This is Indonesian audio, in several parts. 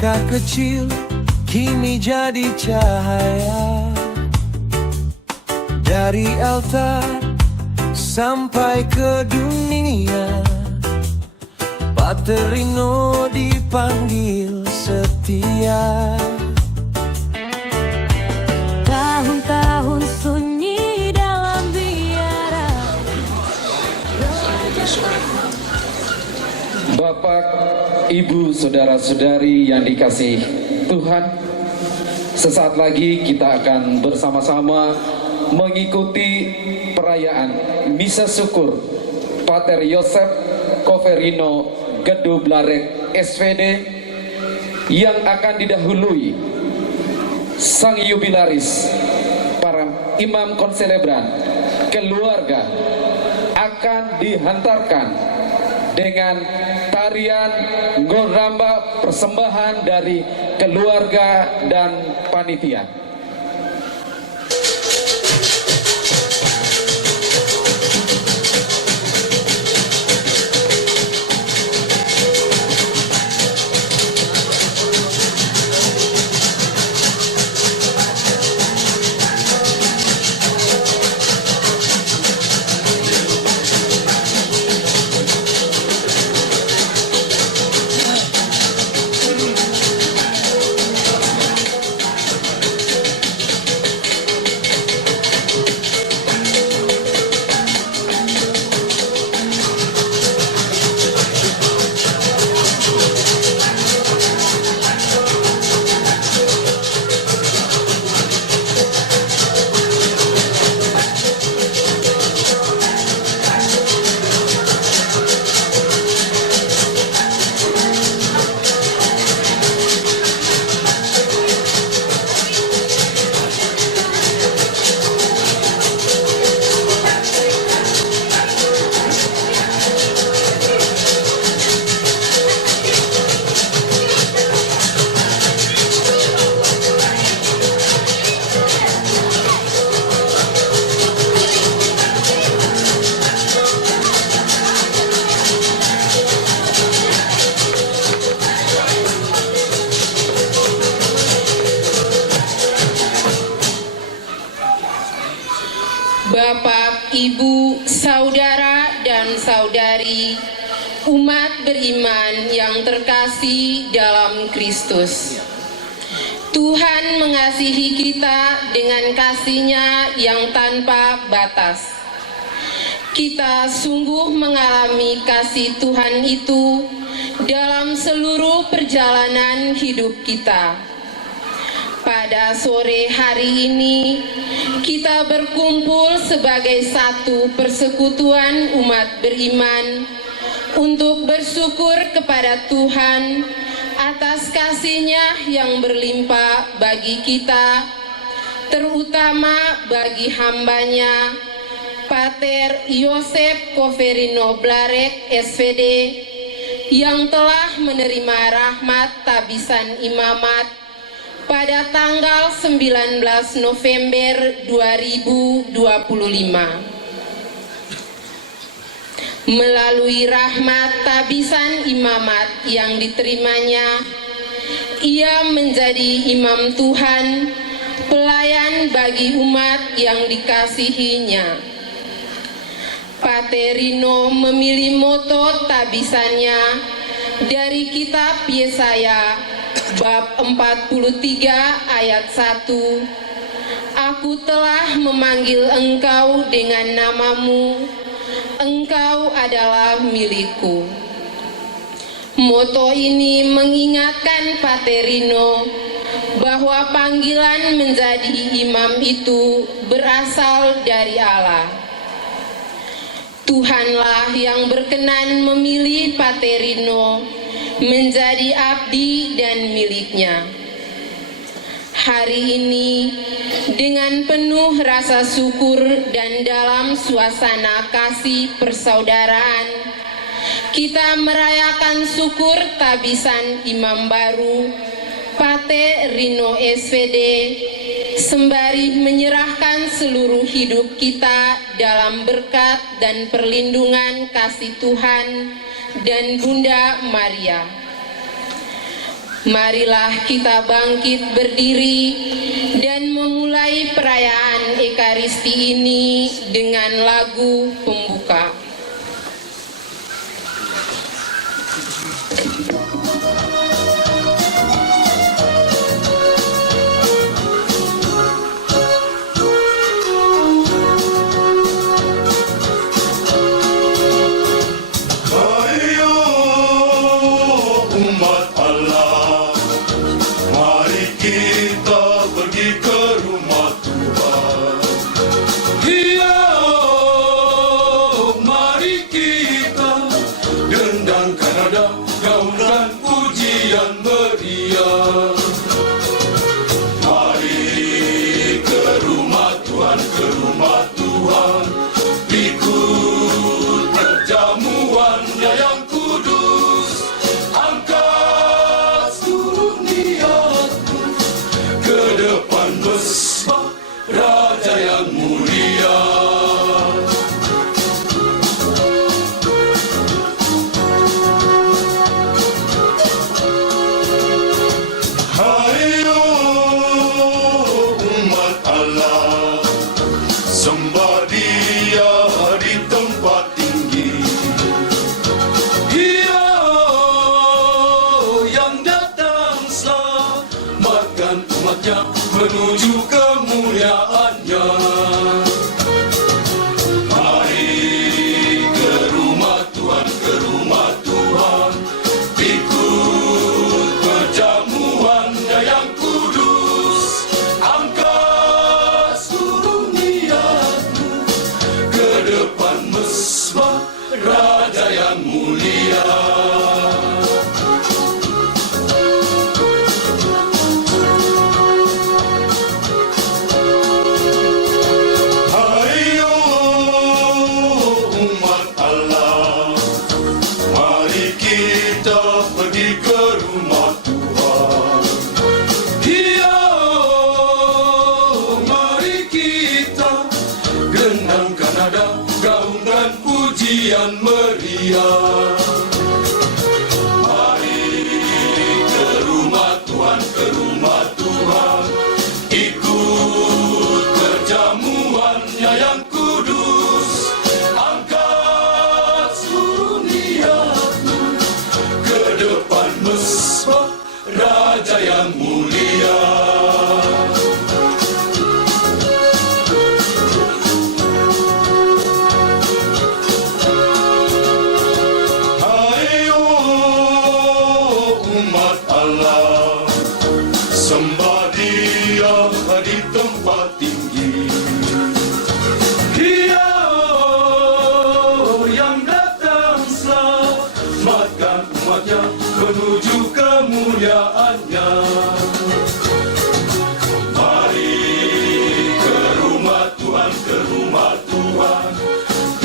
Langkah kecil kini jadi cahaya, dari altar sampai ke dunia. Pater Rino dipanggil setia. Tahun-tahun sunyi dalam biara. Bapak, Ibu, saudara-saudari yang dikasihi Tuhan, sesaat lagi kita akan bersama-sama mengikuti perayaan Misa Syukur Pater Yosef Koferino Gedu Blarek SVD yang akan didahului sang jubilaris, para imam konselebran, keluarga akan dihantarkan dengan tarian ngoramba persembahan dari keluarga dan panitia. Bapak, Ibu, saudara dan saudari, umat beriman yang terkasih dalam Kristus. Tuhan mengasihi kita dengan kasih-Nya yang tanpa batas. Kita sungguh mengalami kasih Tuhan itu dalam seluruh perjalanan hidup kita. Pada sore hari ini, kita berkumpul sebagai satu persekutuan umat beriman untuk bersyukur kepada Tuhan atas kasih-Nya yang berlimpah bagi kita, terutama bagi hamba-Nya, Pater Yosef Koferino Blarek SVD, yang telah menerima rahmat tabisan imamat pada tanggal 19 November 2025. Melalui rahmat tabisan imamat yang diterimanya, ia menjadi imam Tuhan, pelayan bagi umat yang dikasihinya. Pater Rino memilih moto tabisannya dari kitab Yesaya bab 43 ayat 1. Aku telah memanggil engkau dengan namamu, engkau adalah milikku. Moto ini mengingatkan Pater Rino bahwa panggilan menjadi imam itu berasal dari Allah. Tuhanlah yang berkenan memilih Pater Rino menjadi abdi dan miliknya. Hari ini, dengan penuh rasa syukur dan dalam suasana kasih persaudaraan, kita merayakan syukur tabisan imam baru Pater Rino SVD, sembari menyerahkan seluruh hidup kita dalam berkat dan perlindungan kasih Tuhan dan Bunda Maria. Marilah kita bangkit berdiri dan memulai perayaan Ekaristi ini dengan lagu pembuka. Menuju kemuliaannya. Mari ke rumah Tuhan, ke rumah Tuhan, ikut perjamuannya yang kudus. Angkat seluruh niatmu ke depan mesbah Raja yang mulia. Pujian meriah. Mari ke rumah Tuhan, ke rumah Tuhan, ikut perjamuannya yang kudus. Angkat seluruh niatmu ke depan mesbah Raja yang mulia. Sembah Dia di tempat tinggi. Dia yang datang selamatkan umatnya menuju kemuliaannya. Mari ke rumah Tuhan, ke rumah Tuhan,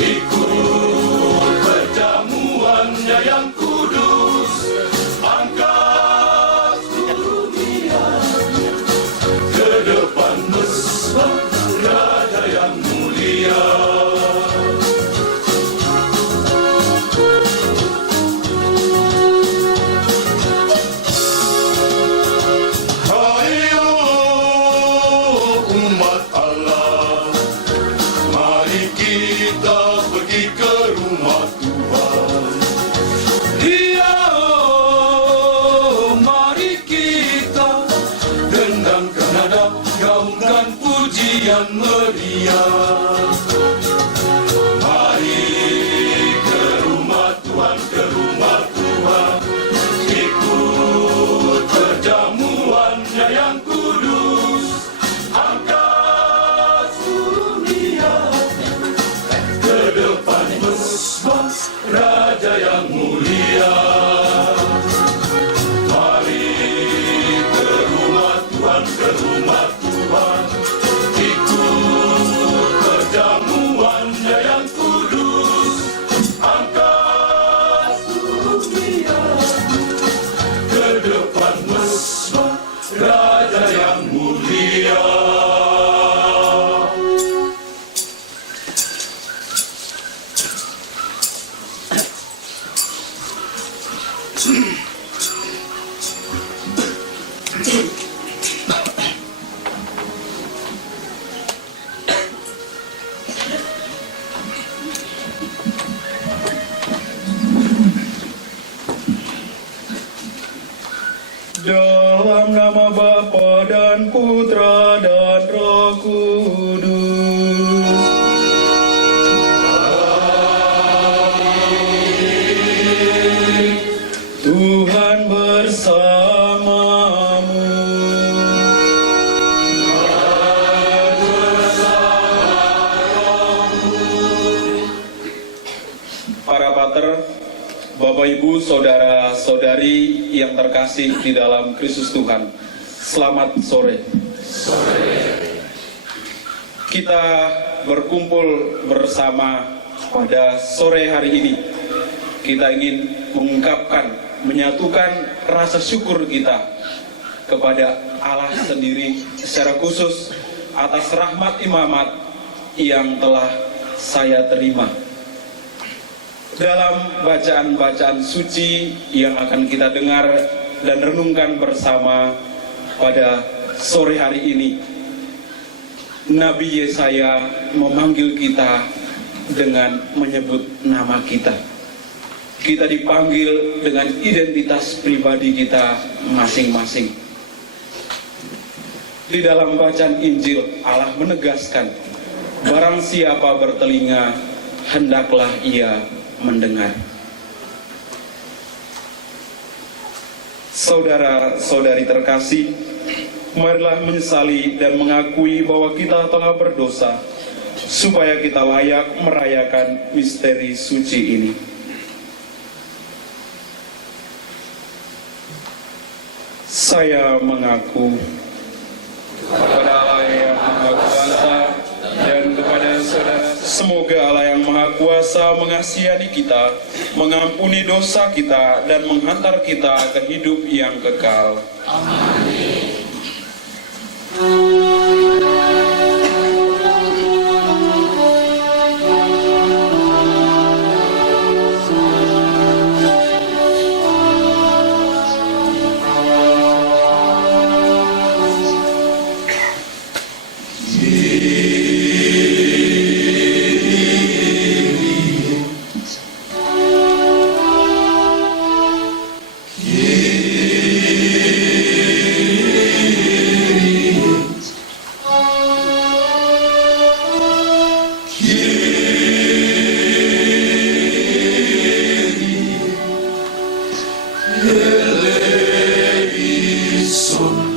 ikut perjamuannya yang kudus. Angkat seluruh niatmu ke depan mesbah Raja yang mulia. Ayo umat Allah, mari kita pergi ke rumah Tuhan. Gaungkan pujian meriah. Mari ke rumah Tuhan, ke rumah Tuhan, ikut perjamuannya yang kudus. Angkat seluruh niatmu ke depan mesbah Raja yang mulia. Ke rumah Tuhan, ikut perjamuannya yang kudus. Angkat seluruh niatmu ke depan mesbah Raja yang mulia. Putra, dan Roh Kudus. Tuhan bersamamu. Para pater, Bapak Ibu, saudara-saudari yang terkasih di dalam Kristus Tuhan, selamat sore. Kita berkumpul bersama pada sore hari ini. Kita ingin mengungkapkan, menyatukan rasa syukur kita kepada Allah sendiri secara khusus atas rahmat imamat yang telah saya terima. Dalam bacaan-bacaan suci yang akan kita dengar dan renungkan bersama pada sore hari ini, Nabi Yesaya memanggil kita dengan menyebut nama kita. Kita dipanggil dengan identitas pribadi kita masing-masing. Di dalam bacaan Injil, Allah menegaskan, barang siapa bertelinga, hendaklah ia mendengar. Saudara-saudari terkasih, marilah menyesali dan mengakui bahwa kita telah berdosa, supaya kita layak merayakan misteri suci ini. Saya mengaku kepada Allah yang Maha Kuasa dan kepada saudara, semoga Allah yang Maha Kuasa mengasihani kita, mengampuni dosa kita, dan menghantar kita ke hidup yang kekal. Amin. eleison,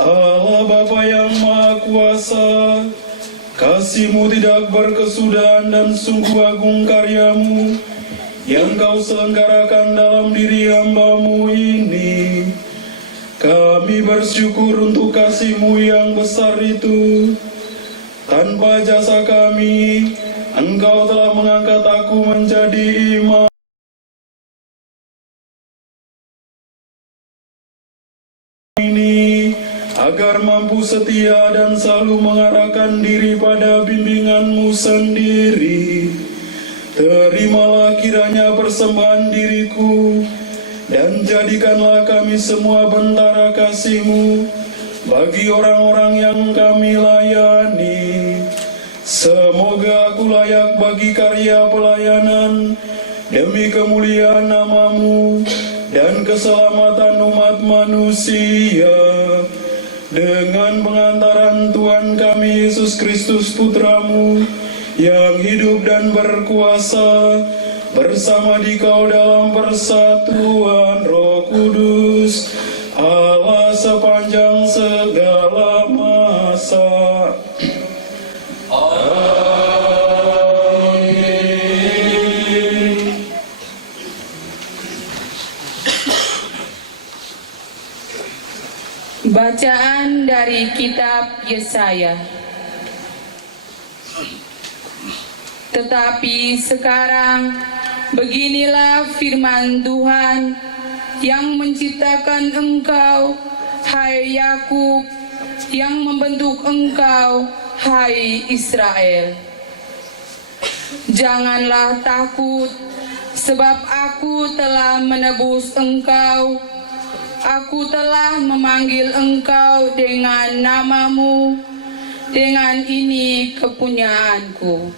Allah Bapa yang Maha Kuasa, kasih-Mu tidak berkesudahan dan sungguh agung karya-Mu yang Kau selenggarakan dalam diri hamba-Mu ini. Kami bersyukur untuk kasih-Mu yang besar itu. Tanpa jasa kami, Engkau telah mengangkat aku menjadi imam ini, agar mampu setia dan selalu mengarahkan diri pada bimbingan-Mu sendiri. Terimalah kiranya persembahan diriku, dan jadikanlah kami semua bentara kasih-Mu bagi orang-orang yang kami layani. Semoga aku layak bagi karya pelayanan demi kemuliaan nama-Mu dan keselamatan umat manusia. Dengan pengantaran Tuhan kami Yesus Kristus Putra-Mu yang hidup dan berkuasa bersama Dikau dalam persatuan Roh Kudus, Allah sepanjang segala masa. Bacaan dari kitab Yesaya. Tetapi sekarang beginilah firman Tuhan yang menciptakan engkau, hai Yakub, yang membentuk engkau, hai Israel. Janganlah takut, sebab aku telah menebus engkau. Aku telah memanggil engkau dengan namamu, dengan ini kepunyaanku.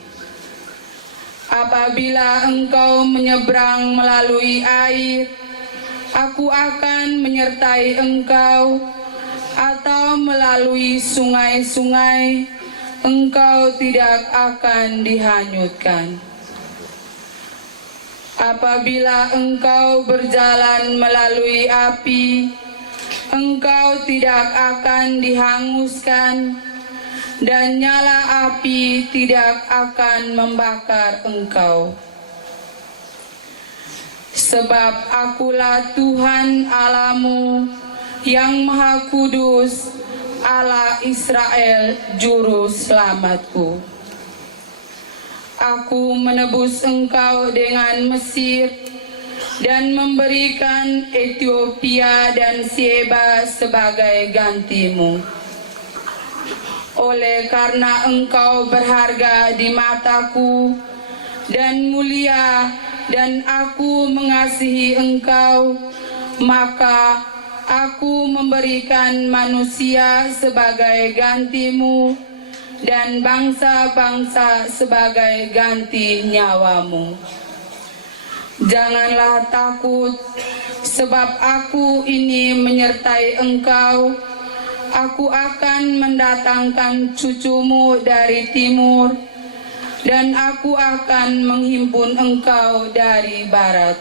Apabila engkau menyeberang melalui air, aku akan menyertai engkau, atau melalui sungai-sungai, engkau tidak akan dihanyutkan. Apabila engkau berjalan melalui api, engkau tidak akan dihanguskan, dan nyala api tidak akan membakar engkau. Sebab akulah Tuhan Allahmu yang Maha Kudus, Allah Israel, Juru Selamatku. Aku menebus engkau dengan Mesir dan memberikan Ethiopia dan Sheba sebagai gantimu. Oleh karena engkau berharga di mataku dan mulia, dan aku mengasihi engkau, maka aku memberikan manusia sebagai gantimu, dan bangsa-bangsa sebagai ganti nyawamu. Janganlah takut, sebab aku ini menyertai engkau. Aku akan mendatangkan cucumu dari timur, dan aku akan menghimpun engkau dari barat.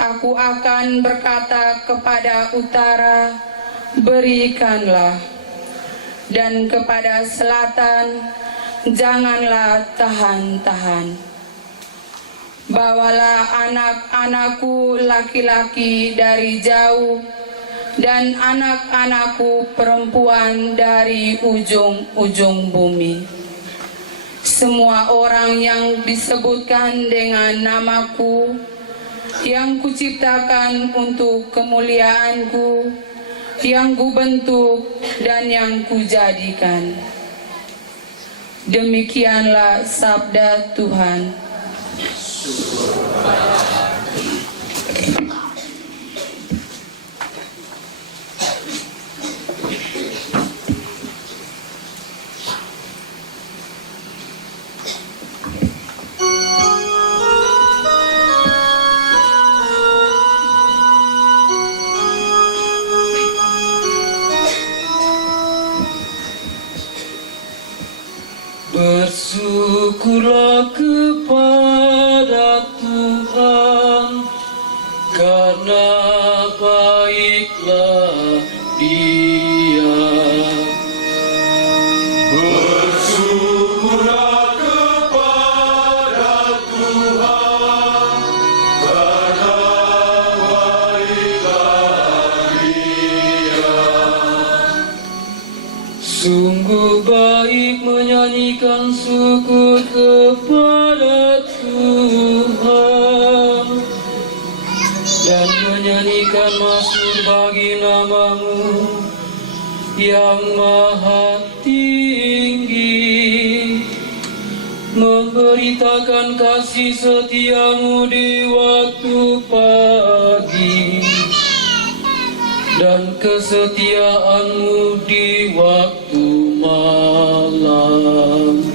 Aku akan berkata kepada utara, berikanlah, dan kepada selatan, janganlah tahan-tahan. Bawalah anak-anakku laki-laki dari jauh, dan anak-anakku perempuan dari ujung-ujung bumi. Semua orang yang disebutkan dengan namaku, yang kuciptakan untuk kemuliaanku, yang kubentuk dan yang kujadikan. Demikianlah sabda Tuhan. Bersyukurlah kepada Tuhan, karena baiklah Dia. Bersyukurlah kepada Tuhan, karena baiklah Dia. Sungguh baik menyanyikan syukur kepada Tuhan dan menyanyikan mazmur bagi nama-Mu yang maha tinggi, memberitakan kasih setia-Mu di waktu pagi dan kesetiaan-Mu di waktu malam.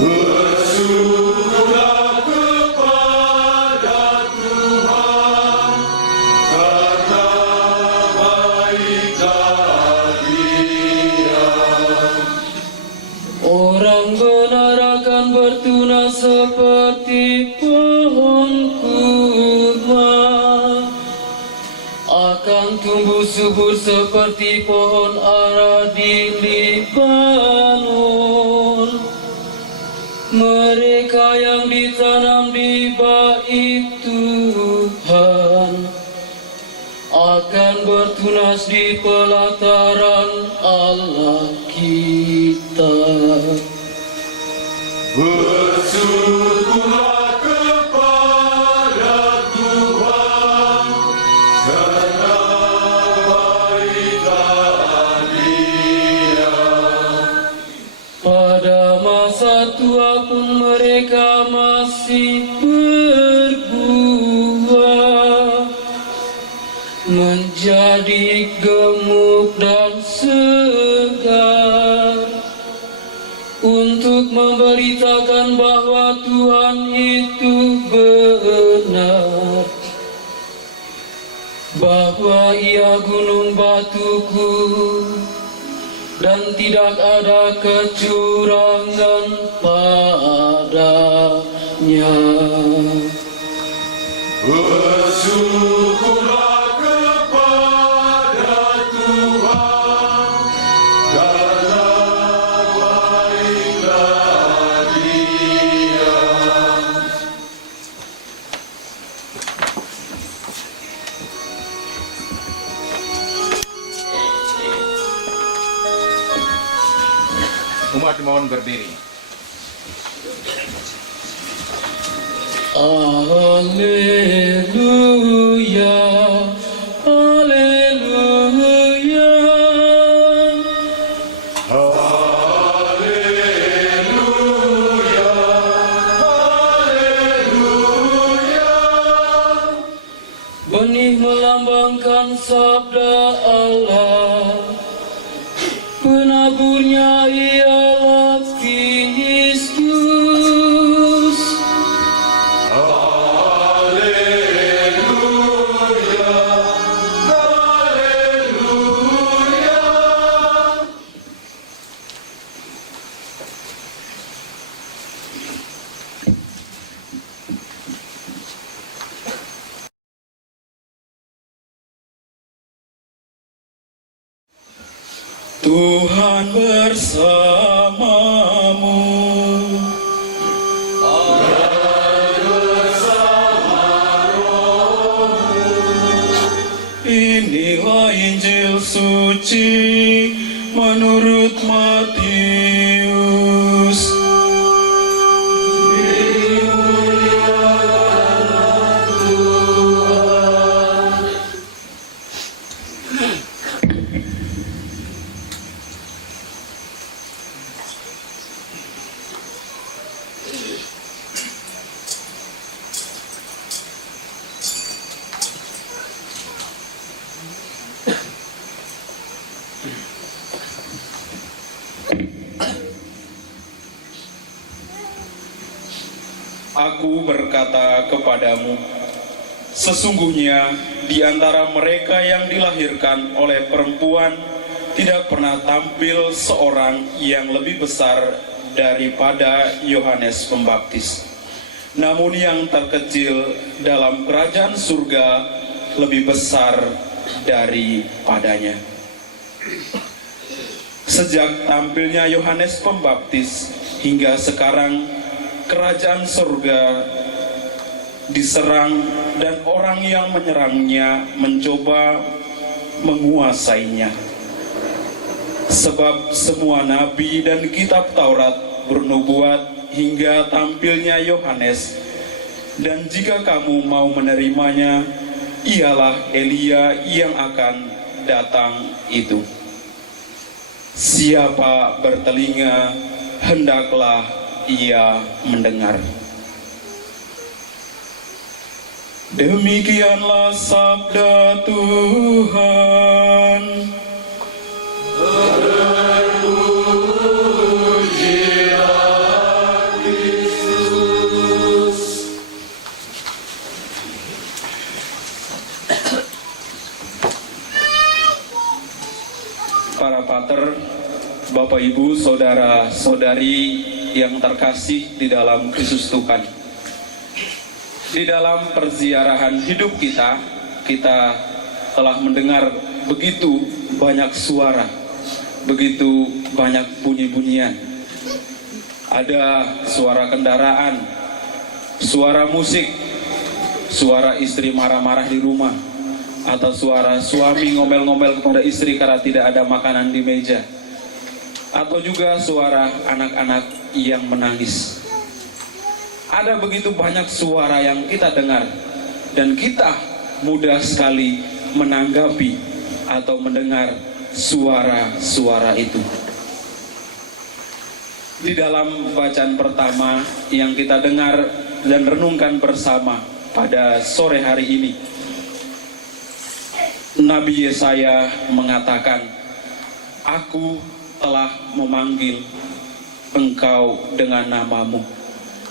Bersyukurlah kepada Tuhan, karena baiklah Dia. Orang benar akan bertunas seperti pohon kurma, akan tumbuh subur seperti pohon ara di Libanon. Mereka yang ditanam di bait Tuhan akan bertunas di pelataran Allah kita. Bersyukurlah kepada Tuhan, karena baiklah Dia. Pada masa tua pun mereka masih berbuah, menjadi gemuk dan segar, untuk memberitakan bahwa Tuhan itu benar, bahwa Ia gunung batuku dan tidak ada kecurangan padanya. Bersyukurlah kepada Tuhan, karena baiklah Dia. Umat mohon berdiri. Haleluya, haleluya. Haleluya, haleluya. Benih melambangkan sabda Allah, penaburnya ialah Kristus. Haleluya, haleluya. Tuhan bersamamu. Inilah Injil suci menurut Matius. Aku berkata kepadamu, sesungguhnya di antara mereka yang dilahirkan oleh perempuan tidak pernah tampil seorang yang lebih besar daripada Yohanes Pembaptis. Namun yang terkecil dalam kerajaan surga lebih besar daripadanya. Sejak tampilnya Yohanes Pembaptis hingga sekarang, kerajaan surga diserang dan orang yang menyerangnya mencoba menguasainya. Sebab semua nabi dan kitab Taurat bernubuat hingga tampilnya Yohanes, dan jika kamu mau menerimanya, ialah Elia yang akan datang itu. Siapa bertelinga, hendaklah ia mendengar. Demikianlah sabda Tuhan. Para pater, Bapak Ibu, saudara-saudari yang terkasih di dalam Kristus Tuhan. Di dalam perziarahan hidup kita telah mendengar begitu banyak suara, begitu banyak bunyi-bunyian. Ada suara kendaraan, suara musik, suara istri marah-marah di rumah, atau suara suami ngomel-ngomel kepada istri karena tidak ada makanan di meja, atau juga suara anak-anak yang menangis. Ada begitu banyak suara yang kita dengar, dan kita mudah sekali menanggapi atau mendengar suara-suara itu. Di dalam bacaan pertama yang kita dengar dan renungkan bersama pada sore hari ini, Nabi Yesaya mengatakan, "Aku telah memanggil engkau dengan namamu,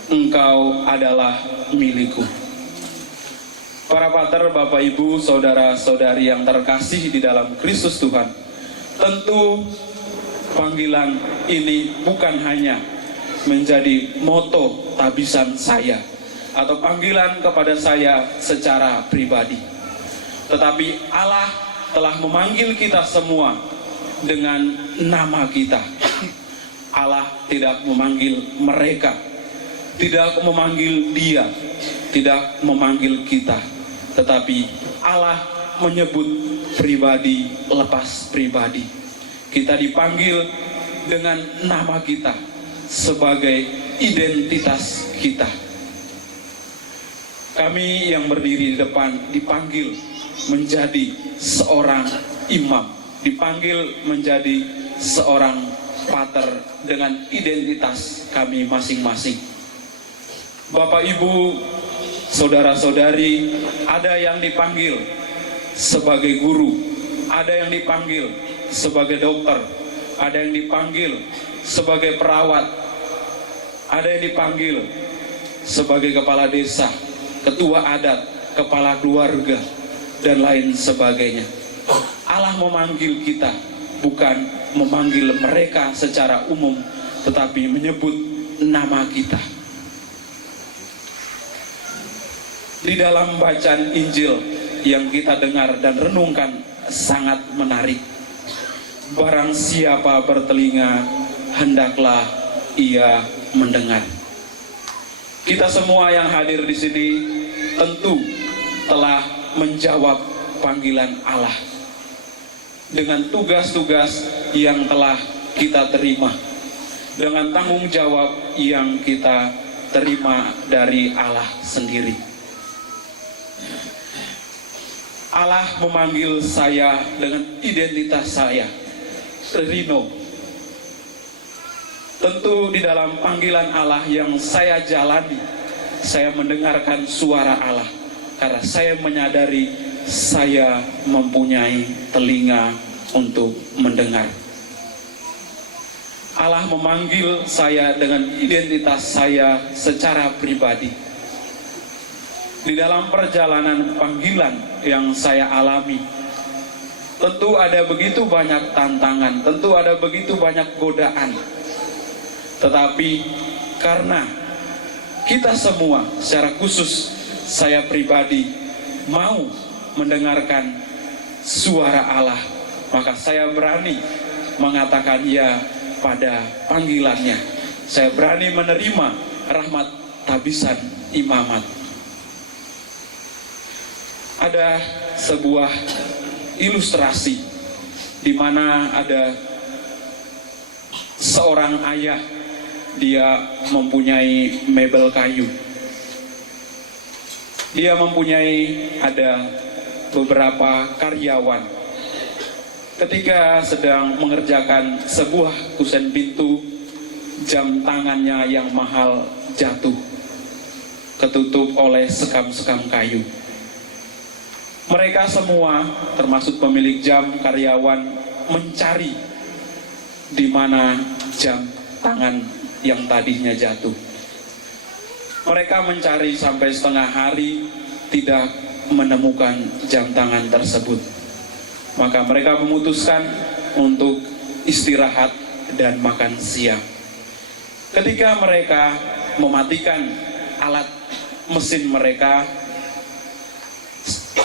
engkau adalah milikku." Para pater, Bapak Ibu, saudara-saudari yang terkasih di dalam Kristus Tuhan, tentu panggilan ini bukan hanya menjadi moto tabisan saya atau panggilan kepada saya secara pribadi, tetapi Allah telah memanggil kita semua dengan nama kita. Allah tidak memanggil mereka, tidak memanggil dia, tidak memanggil kita, tetapi Allah menyebut pribadi lepas pribadi. Kita dipanggil dengan nama kita sebagai identitas kita. Kami yang berdiri di depan dipanggil menjadi seorang imam, dipanggil menjadi seorang pater dengan identitas kami masing-masing. Bapak Ibu, saudara-saudari, ada yang dipanggil sebagai guru, ada yang dipanggil sebagai dokter, ada yang dipanggil sebagai perawat, ada yang dipanggil sebagai kepala desa, ketua adat, kepala keluarga, dan lain sebagainya. Allah memanggil kita, bukan memanggil mereka secara umum, tetapi menyebut nama kita. Di dalam bacaan Injil yang kita dengar dan renungkan sangat menarik. Barang siapa bertelinga, hendaklah ia mendengar. Kita semua yang hadir di sini tentu telah menjawab panggilan Allah dengan tugas-tugas yang telah kita terima, dengan tanggung jawab yang kita terima dari Allah sendiri. Allah memanggil saya dengan identitas saya, Rino. Tentu di dalam panggilan Allah yang saya jalani, saya mendengarkan suara Allah karena saya menyadari saya mempunyai telinga untuk mendengar. Allah memanggil saya dengan identitas saya secara pribadi. Di dalam perjalanan panggilan yang saya alami, tentu ada begitu banyak tantangan, tentu ada begitu banyak godaan. Tetapi karena kita semua, secara khusus saya pribadi, mau mendengarkan suara Allah, maka saya berani mengatakan ya pada panggilannya. Saya berani menerima rahmat tabisan imamat. Ada sebuah ilustrasi di mana ada seorang ayah, dia mempunyai mebel kayu. Dia mempunyai ada beberapa karyawan. Ketika sedang mengerjakan sebuah kusen pintu, jam tangannya yang mahal jatuh, ketutup oleh sekam-sekam kayu. Mereka semua, termasuk pemilik jam, karyawan, mencari di mana jam tangan yang tadinya jatuh. Mereka mencari sampai setengah hari, tidak menemukan jam tangan tersebut. Maka mereka memutuskan untuk istirahat dan makan siang. Ketika mereka mematikan alat mesin mereka,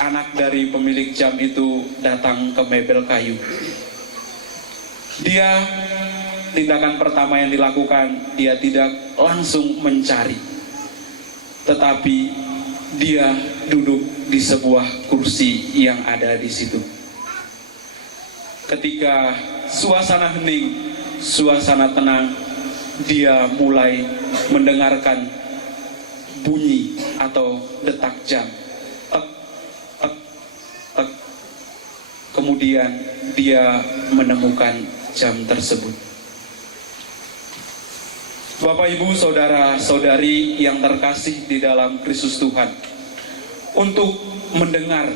anak dari pemilik jam itu datang ke mebel kayu. Dia, tindakan pertama yang dilakukan, dia tidak langsung mencari, tetapi dia duduk di sebuah kursi yang ada di situ. Ketika suasana hening, suasana tenang, dia mulai mendengarkan bunyi atau detak jam. Tek, tek, tek. Kemudian dia menemukan jam tersebut. Bapak, Ibu, saudara-saudari yang terkasih di dalam Kristus Tuhan, untuk mendengar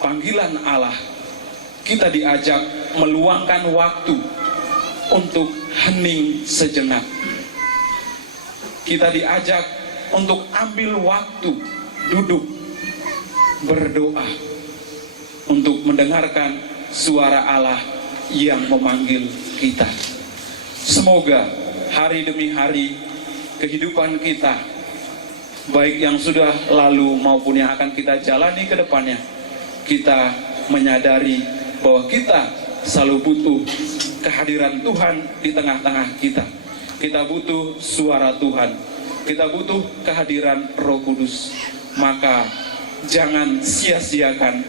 panggilan Allah, kita diajak meluangkan waktu untuk hening sejenak. Kita diajak untuk ambil waktu duduk berdoa untuk mendengarkan suara Allah yang memanggil kita. Semoga hari demi hari kehidupan kita, baik yang sudah lalu maupun yang akan kita jalani ke depannya, kita menyadari bahwa kita selalu butuh kehadiran Tuhan di tengah-tengah kita. Kita butuh suara Tuhan, kita butuh kehadiran Roh Kudus. Maka jangan sia-siakan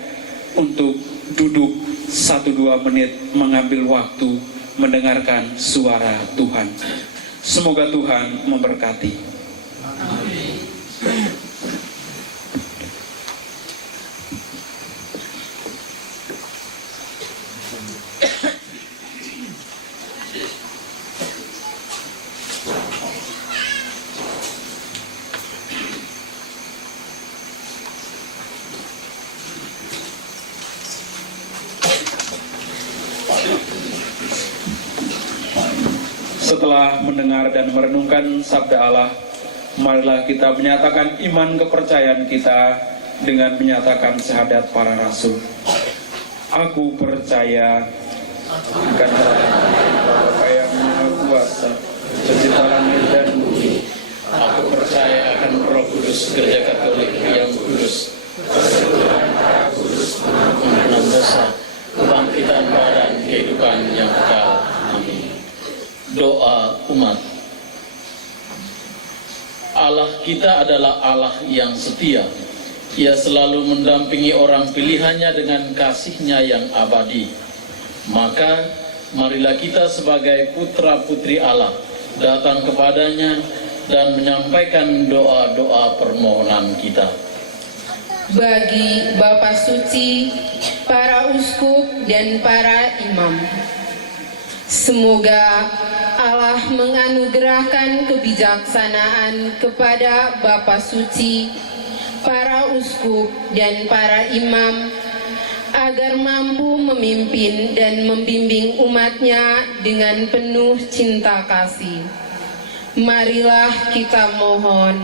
untuk duduk 1-2 menit mengambil waktu mendengarkan suara Tuhan. Semoga Tuhan memberkati. Amin. Setelah mendengar dan merenungkan sabda Allah, marilah kita menyatakan iman kepercayaan kita dengan menyatakan syahadat para rasul. Aku percaya akan Bapa yang Maha Kuasa, pencipta langit dan bumi. Aku percaya akan Roh Kudus, Gereja Katolik yang kudus, persekutuan para kudus, pengampunan dosa, kebangkitan badan, kehidupan yang kekal. Amin. Doa umat. Allah kita adalah Allah yang setia. Ia selalu mendampingi orang pilihannya dengan kasih-Nya yang abadi. Maka marilah kita sebagai putra-putri Allah datang kepadanya dan menyampaikan doa-doa permohonan kita. Bagi Bapa Suci, para uskup dan para imam, semoga Allah menganugerahkan kebijaksanaan kepada Bapa Suci, para uskup dan para imam, agar mampu memimpin dan membimbing umatnya dengan penuh cinta kasih. Marilah kita mohon.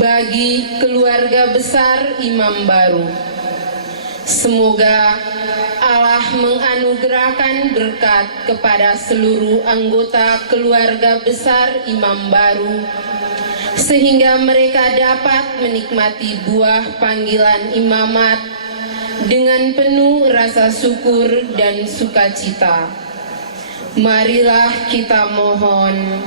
Bagi keluarga besar imam baru, semoga Allah menganugerahkan berkat kepada seluruh anggota keluarga besar imam baru, sehingga mereka dapat menikmati buah panggilan imamat dengan penuh rasa syukur dan sukacita. Marilah kita mohon.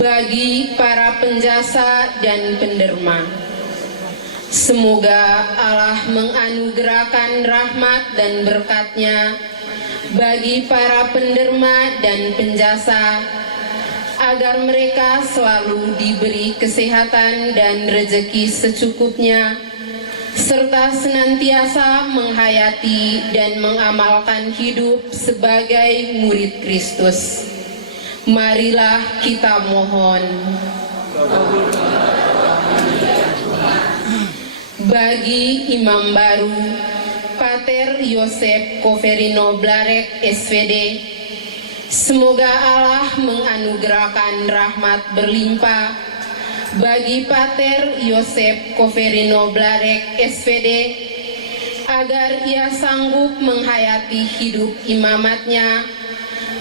Bagi para penjasa dan penderma, semoga Allah menganugerahkan rahmat dan berkat-Nya bagi para penderma dan penjasa, agar mereka selalu diberi kesehatan dan rezeki secukupnya, serta senantiasa menghayati dan mengamalkan hidup sebagai murid Kristus. Marilah kita mohon. Bagi imam baru Pater Yosef Koferino Blarek SVD, semoga Allah menganugerahkan rahmat berlimpah bagi Pater Yosef Koferino Blarek SVD, agar ia sanggup menghayati hidup imamatnya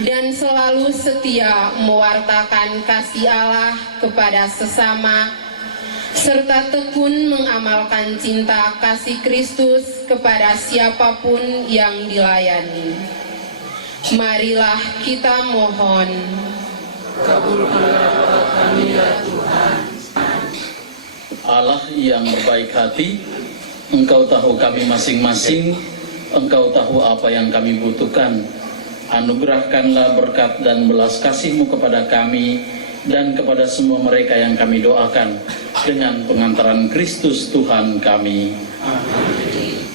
dan selalu setia mewartakan kasih Allah kepada sesama, serta tekun mengamalkan cinta kasih Kristus kepada siapapun yang dilayani. Marilah kita mohon. Kabulkanlah kami ya Tuhan. Allah yang berbaik hati, Engkau tahu kami masing-masing, Engkau tahu apa yang kami butuhkan. Anugerahkanlah berkat dan belas kasih-Mu kepada kami dan kepada semua mereka yang kami doakan dengan pengantaran Kristus Tuhan kami. Amin.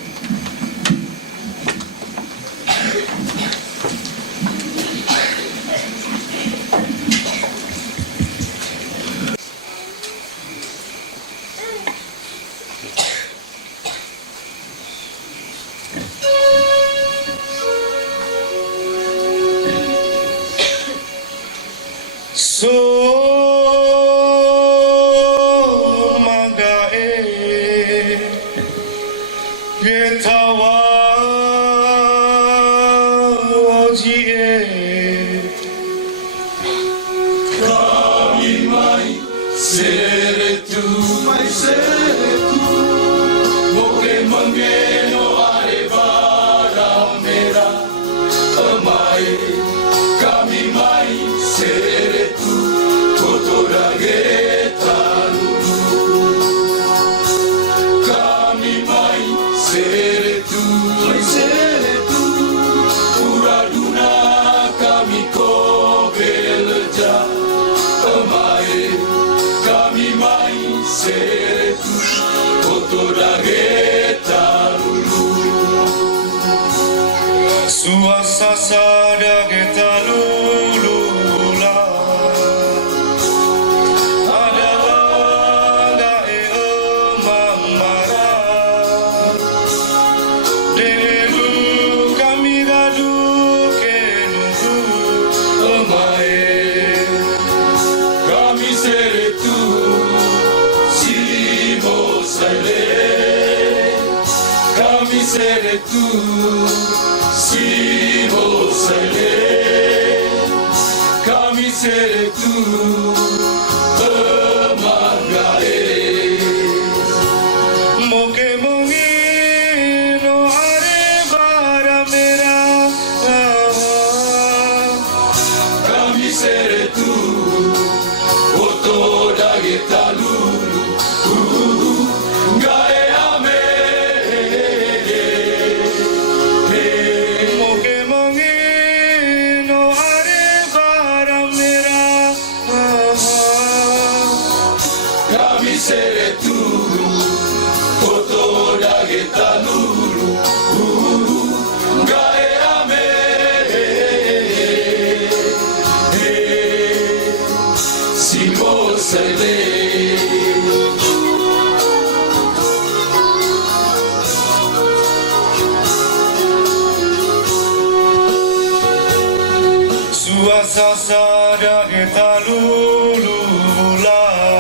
Sada kita lulu bulan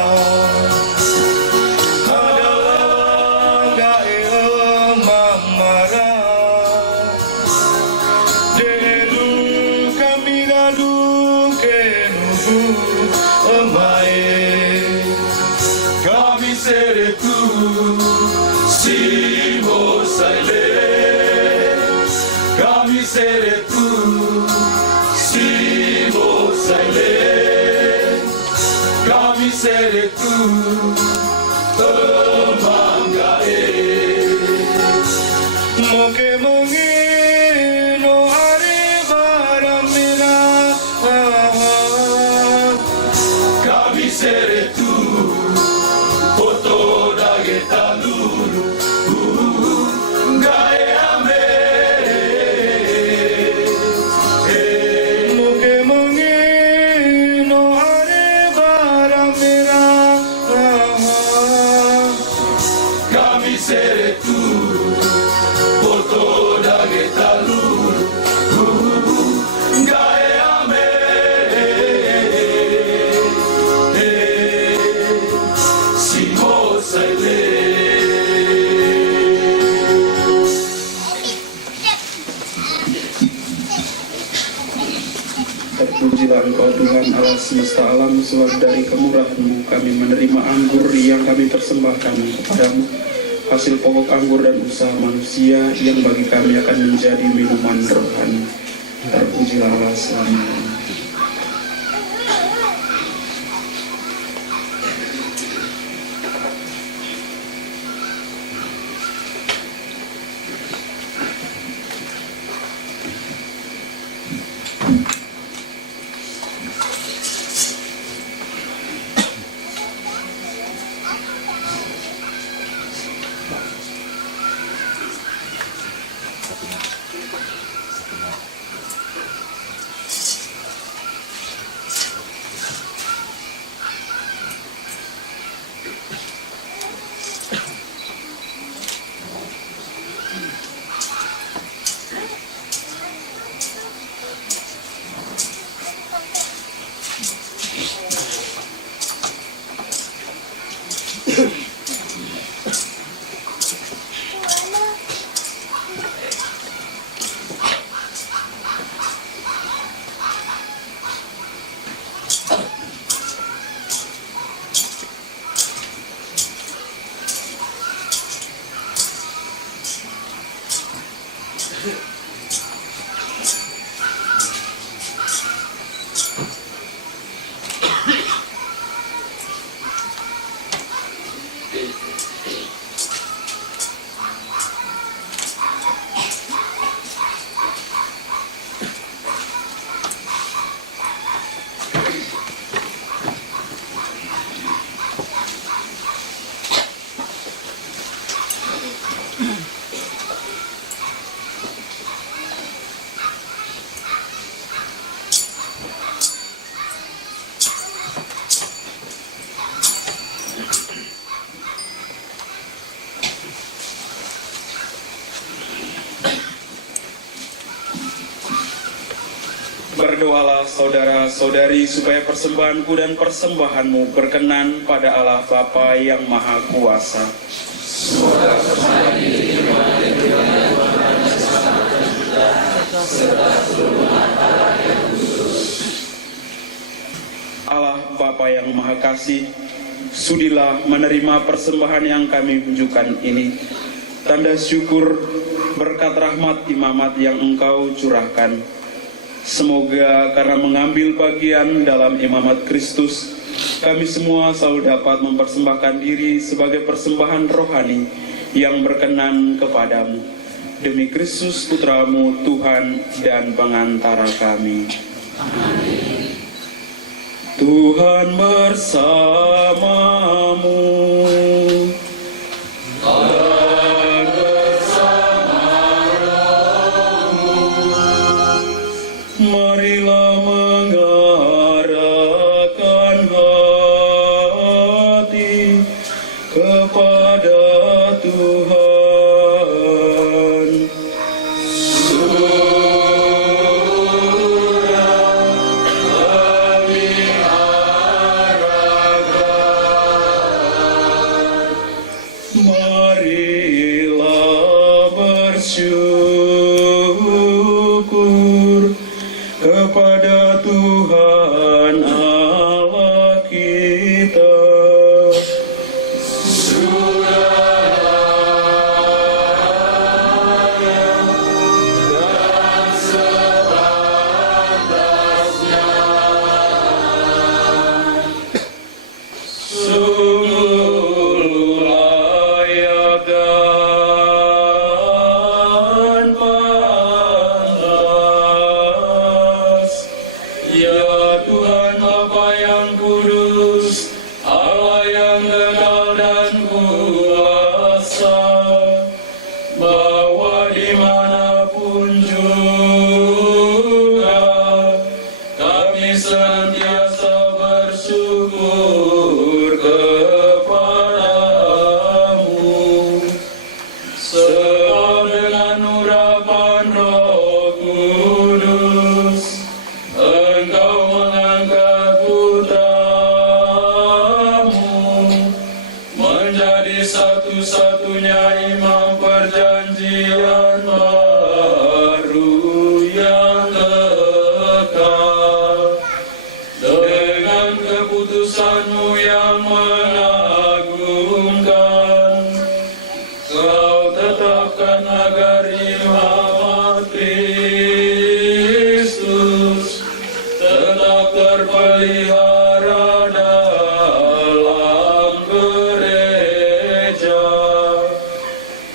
Simo saile kami seretu Simo saile kami seretu Temanggae Moge moge no are baramira kami seretu foto dage talulu gae ame Moge moge no are baramira kami seretu foto dage talulu gae ame Simo saile Terpujilah Engkau Tuhan Allah semesta alam, sebab dari kemurahan-Mu kami menerima anggur yang kami persembahkan kepadamu, hasil pokok anggur dan usaha manusia yang bagi kami akan menjadi minuman rohani. Terpujilah Allah selamanya. Berdoalah saudara-saudari supaya persembahanku dan persembahanmu berkenan pada Allah Bapa yang Maha Kuasa. Allah Bapa yang Maha Kasih, sudilah menerima persembahan yang kami tunjukkan ini, tanda syukur berkat rahmat imamat yang Engkau curahkan. Semoga karena mengambil bagian dalam imamat Kristus, kami semua selalu dapat mempersembahkan diri sebagai persembahan rohani yang berkenan kepadamu. Demi Kristus Putramu, Tuhan dan pengantara kami. Amin. Tuhan bersamamu. Marilah mengarahkan hati kepada Tuhan. Surah kami arahkan Sungguh layak dan pantas, ya Tuhan Bapa yang kudus, Allah yang kekal dan kuasa, bahwa dimanapun juga kami senantiasa bersyukur kepadamu, sebab dengan urapan Roh Kudus Engkau mengangkat putramu menjadi satu-satunya imam perjanjian baru yang kekal. Dengan keputusanmu yang mengagumkan, Kau tetapkan agar imamat Kristus tetap terpelihara dalam gereja.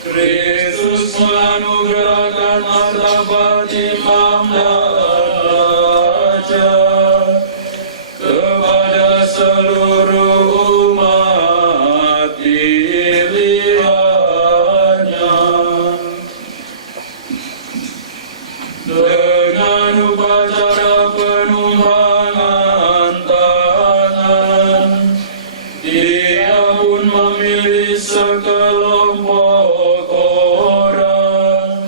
Kristus menganugerahkan martabat imam dan raja kepada seluruh umat pilihannya. Dengan upacara penumpangan tangan, Dia pun memilih sekelompok orang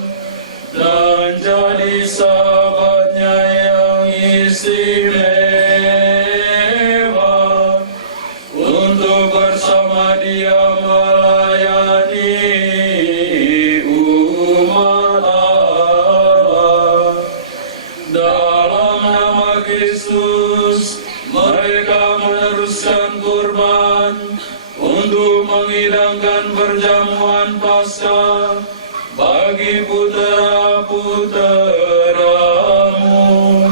dan jadi sahabatnya yang istimewa untuk bersama Dia melayani umat Allah. Dalam nama Kristus, mereka meneruskan kurban untuk menghidangkan perjamuan Paskah bagi putera-puteramu.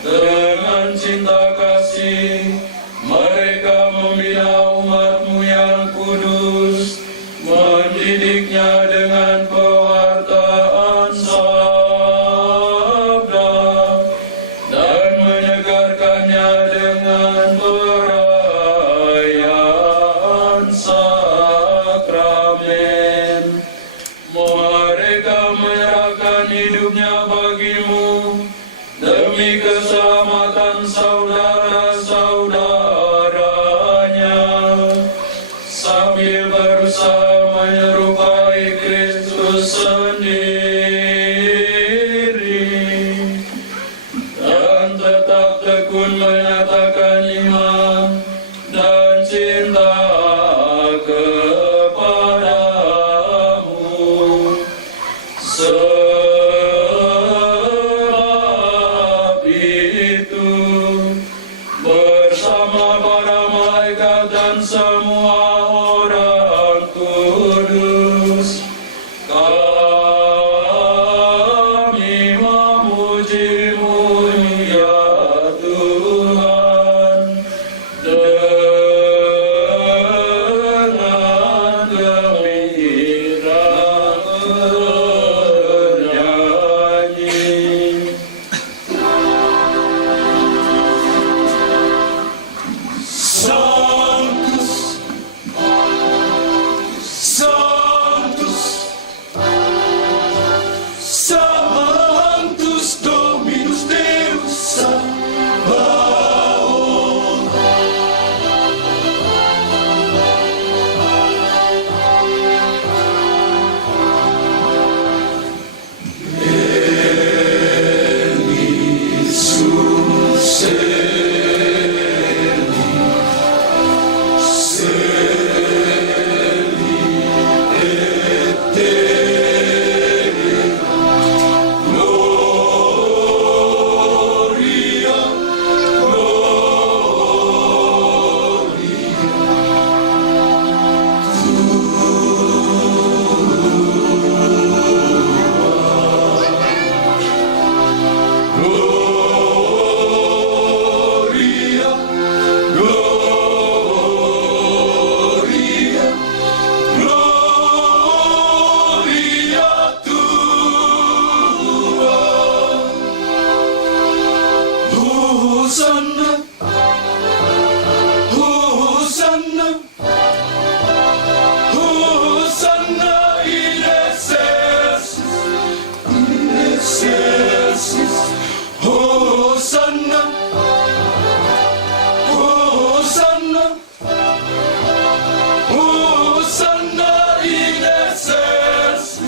Dengan cinta kasih, mereka membina umatmu yang kudus, mendidiknya dengan pewartaan sabda, dan menyegarkannya dengan perayaan sakramen. Mereka menyerahkan hidupnya bagimu demi keselamatan saudara-saudaranya, sambil berusaha menyerupai Kristus sendiri, dan tetap tekun menyatakan iman dan cinta kepadamu. Sebab itu, bersama para malaikat dan semua orang kudus, kami memuji-Mu ya Tuhan dengan gembira bernyanyi. Sanctus, Hosanna in excelsis, Hosanna, Hosanna, Hosanna in excelsis,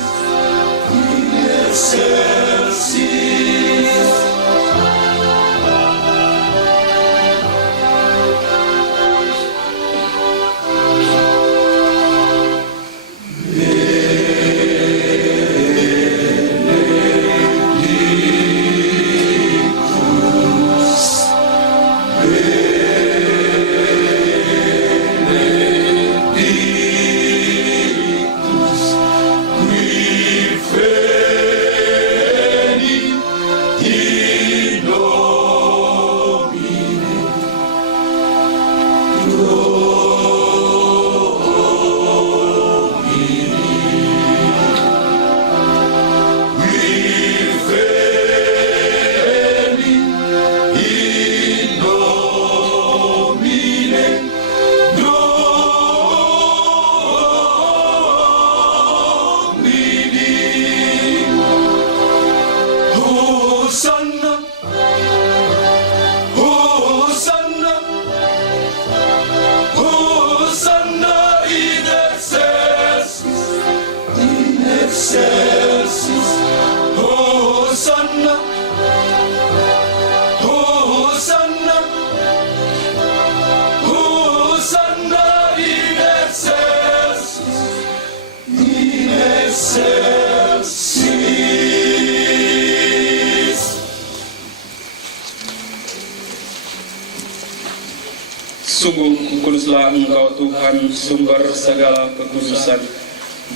Sungguh kuduslah Engkau Tuhan, sumber segala kekudusan.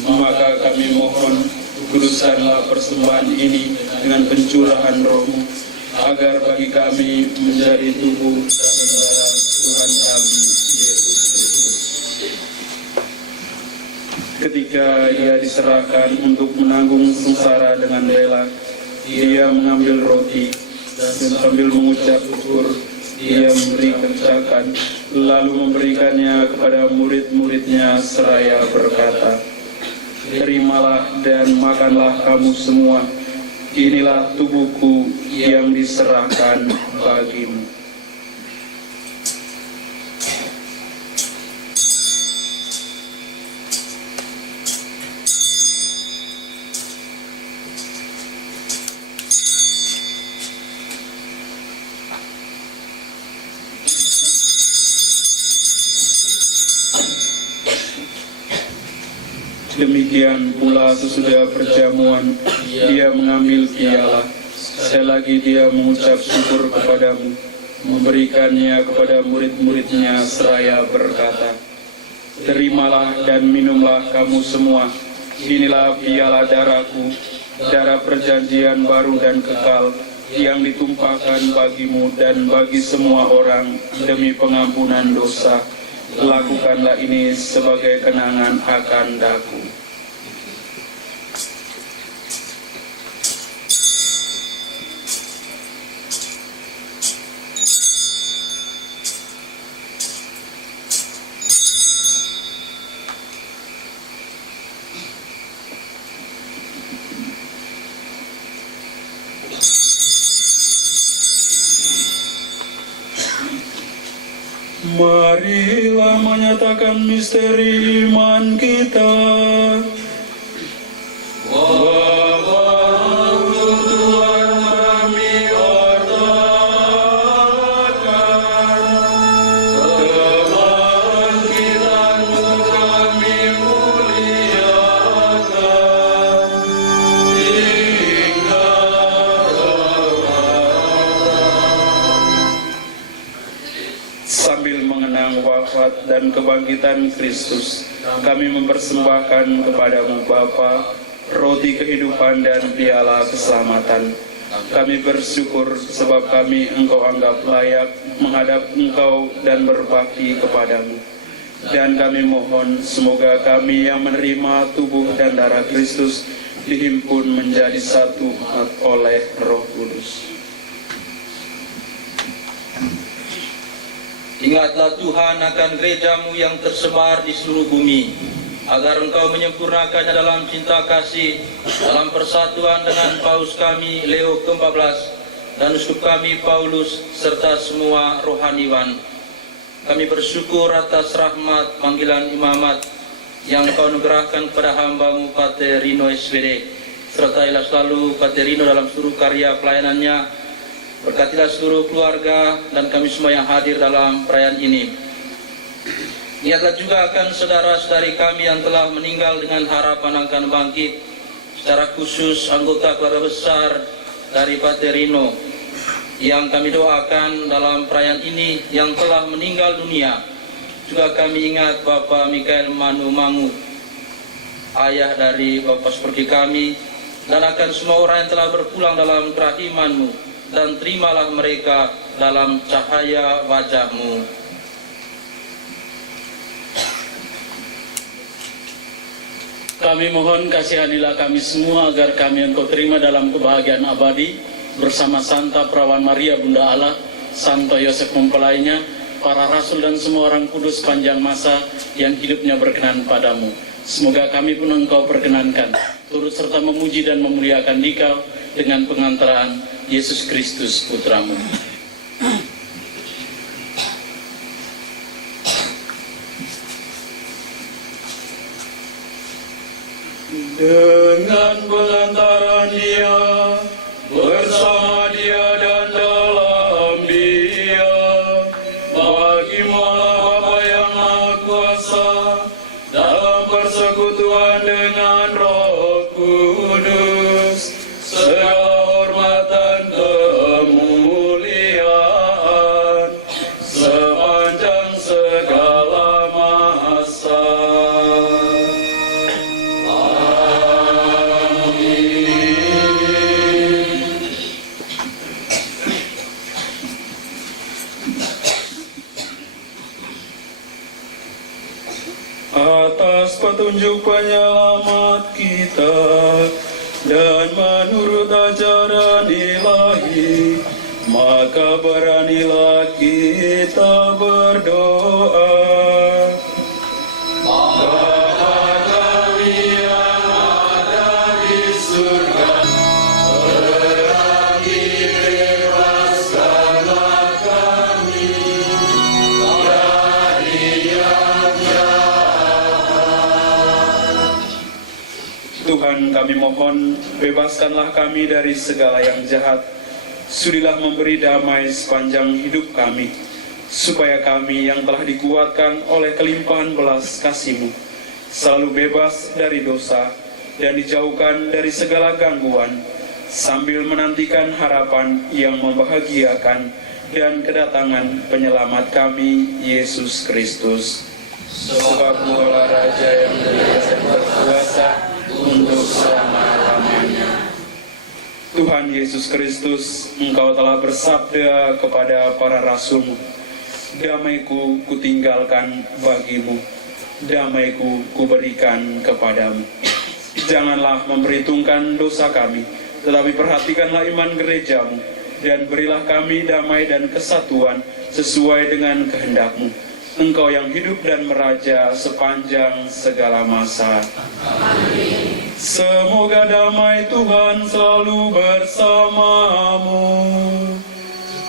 Maka kami mohon, kuduskanlah persembahan ini dengan pencurahan Roh-Mu, agar bagi kami menjadi tubuh dan darah Tuhan kami Yesus Kristus. Ketika Ia diserahkan untuk menanggung sengsara dengan rela, Ia mengambil roti dan sambil mengucap syukur, Ia memberikan, lalu memberikannya kepada murid-muridnya seraya berkata, "Terimalah dan makanlah kamu semua, inilah tubuhku yang diserahkan bagimu." Demikian pula sesudah perjamuan, Dia mengambil piala. Sekali lagi Dia mengucap syukur kepadamu, memberikannya kepada murid-muridnya seraya berkata, "Terimalah dan minumlah kamu semua, inilah piala darahku, darah perjanjian baru dan kekal, yang ditumpahkan bagimu dan bagi semua orang demi pengampunan dosa. Lakukanlah ini sebagai kenangan akan daku." Marilah menyatakan misteri iman kita. Sambil mengenang wafat dan kebangkitan Kristus, kami mempersembahkan kepadamu Bapa, roti kehidupan dan piala keselamatan. Kami bersyukur sebab kami Engkau anggap layak menghadap Engkau dan berbakti kepadamu. Dan kami mohon semoga kami yang menerima tubuh dan darah Kristus dihimpun menjadi satu oleh Roh Kudus. Ingatlah Tuhan akan gerejamu yang tersebar di seluruh bumi, agar Engkau menyempurnakannya dalam cinta kasih, dalam persatuan dengan Paus kami Leo ke-14 dan uskup kami Paulus serta semua rohaniwan. Kami bersyukur atas rahmat panggilan imamat yang Kau anugerahkan kepada hamba-Mu Pater Rino SPD. Sertailah selalu Pater Rino dalam seluruh karya pelayanannya. Berkatilah seluruh keluarga dan kami semua yang hadir dalam perayaan ini. Ingatlah juga akan saudara-saudari kami yang telah meninggal dengan harapan akan bangkit, secara khusus anggota keluarga besar dari Pater Rino yang kami doakan dalam perayaan ini yang telah meninggal dunia. Juga kami ingat Bapak Mikael Manu Mangu, ayah dari Bapak seperti kami, dan akan semua orang yang telah berpulang dalam kerahiman-Mu, dan terimalah mereka dalam cahaya wajah-Mu. Kami mohon kasihanilah kami semua agar kami Engkau terima dalam kebahagiaan abadi bersama Santa Perawan Maria Bunda Allah, Santo Yosef mempelainya, para rasul dan semua orang kudus panjang masa yang hidupnya berkenan padamu. Semoga kami pun Engkau perkenankan, turut serta memuji dan memuliakan Dikau dengan pengantaraan Yesus Kristus Putramu. Dengan pengantaran Dia, bersama Dia dan dalam Dia, bagi Allah Bapa yang Maha Kuasa, dalam persekutuan dengan Roh Kudus, segala hormat dan kemuliaan sepanjang segala masa. Atas petunjuk penyelamat kita dan menurut ajaran ilahi, maka beranilah kita berdoa. Bapa kami yang ada di surga, terangi bebaskanlah kami dari yang Tuhan, kami mohon, bebaskanlah kami dari segala yang jahat. Sudilah memberi damai sepanjang hidup kami, supaya kami yang telah dikuatkan oleh kelimpahan belas kasih-Mu selalu bebas dari dosa dan dijauhkan dari segala gangguan, sambil menantikan harapan yang membahagiakan dan kedatangan penyelamat kami, Yesus Kristus. Sebab Mulah Raja yang mulia dan berkuasa untuk selama-lamanya. Tuhan Yesus Kristus, Engkau telah bersabda kepada para rasul-Mu, damai-Ku kutinggalkan bagimu, damai-Ku kuberikan kepadamu. Janganlah memperhitungkan dosa kami, tetapi perhatikanlah iman gereja-Mu, dan berilah kami damai dan kesatuan sesuai dengan kehendak-Mu. Engkau yang hidup dan meraja sepanjang segala masa. Amin. Semoga damai Tuhan selalu bersamamu.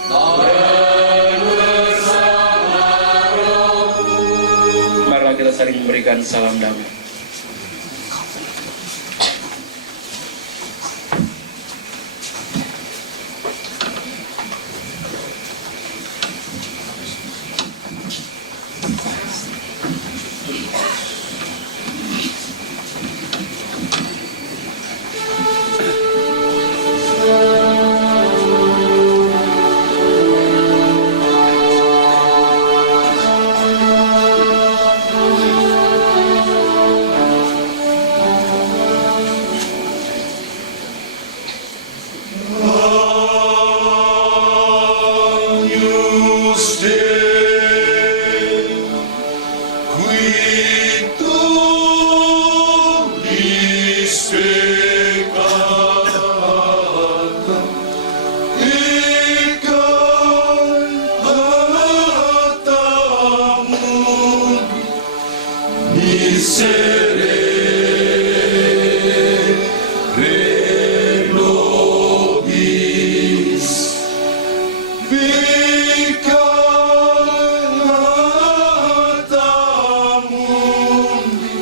Dan bersama rohmu. Marilah kita saling memberikan salam damai. Miserere nobis Vicata mundi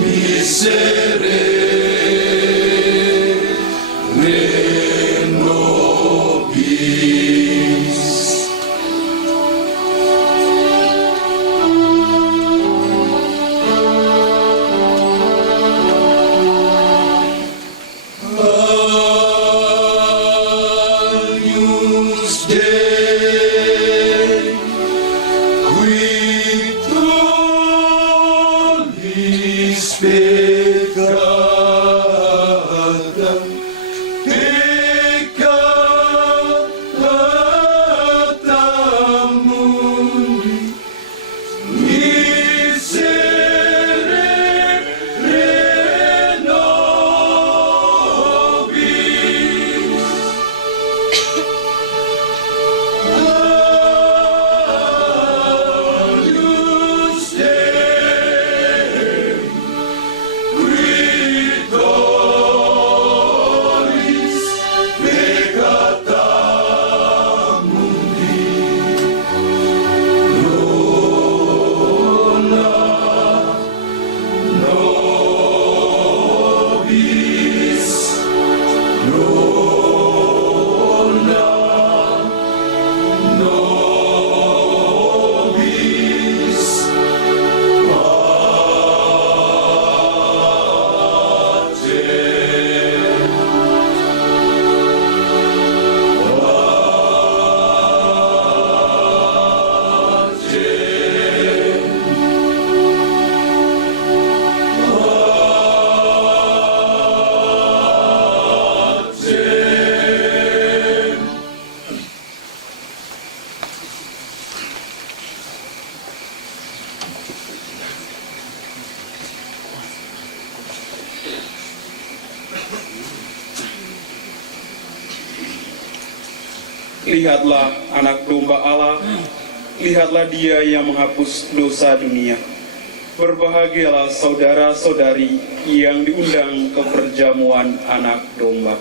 Miserere nobis. Agnus Dei, qui tollis peccata, peccata mundi, miserere nobis. Agnus Dei, qui tollis peccata mundi, dona nobis, dona nobis Lihatlah anak domba Allah, lihatlah dia yang menghapus dosa dunia. Berbahagialah saudara-saudari yang diundang ke perjamuan anak domba.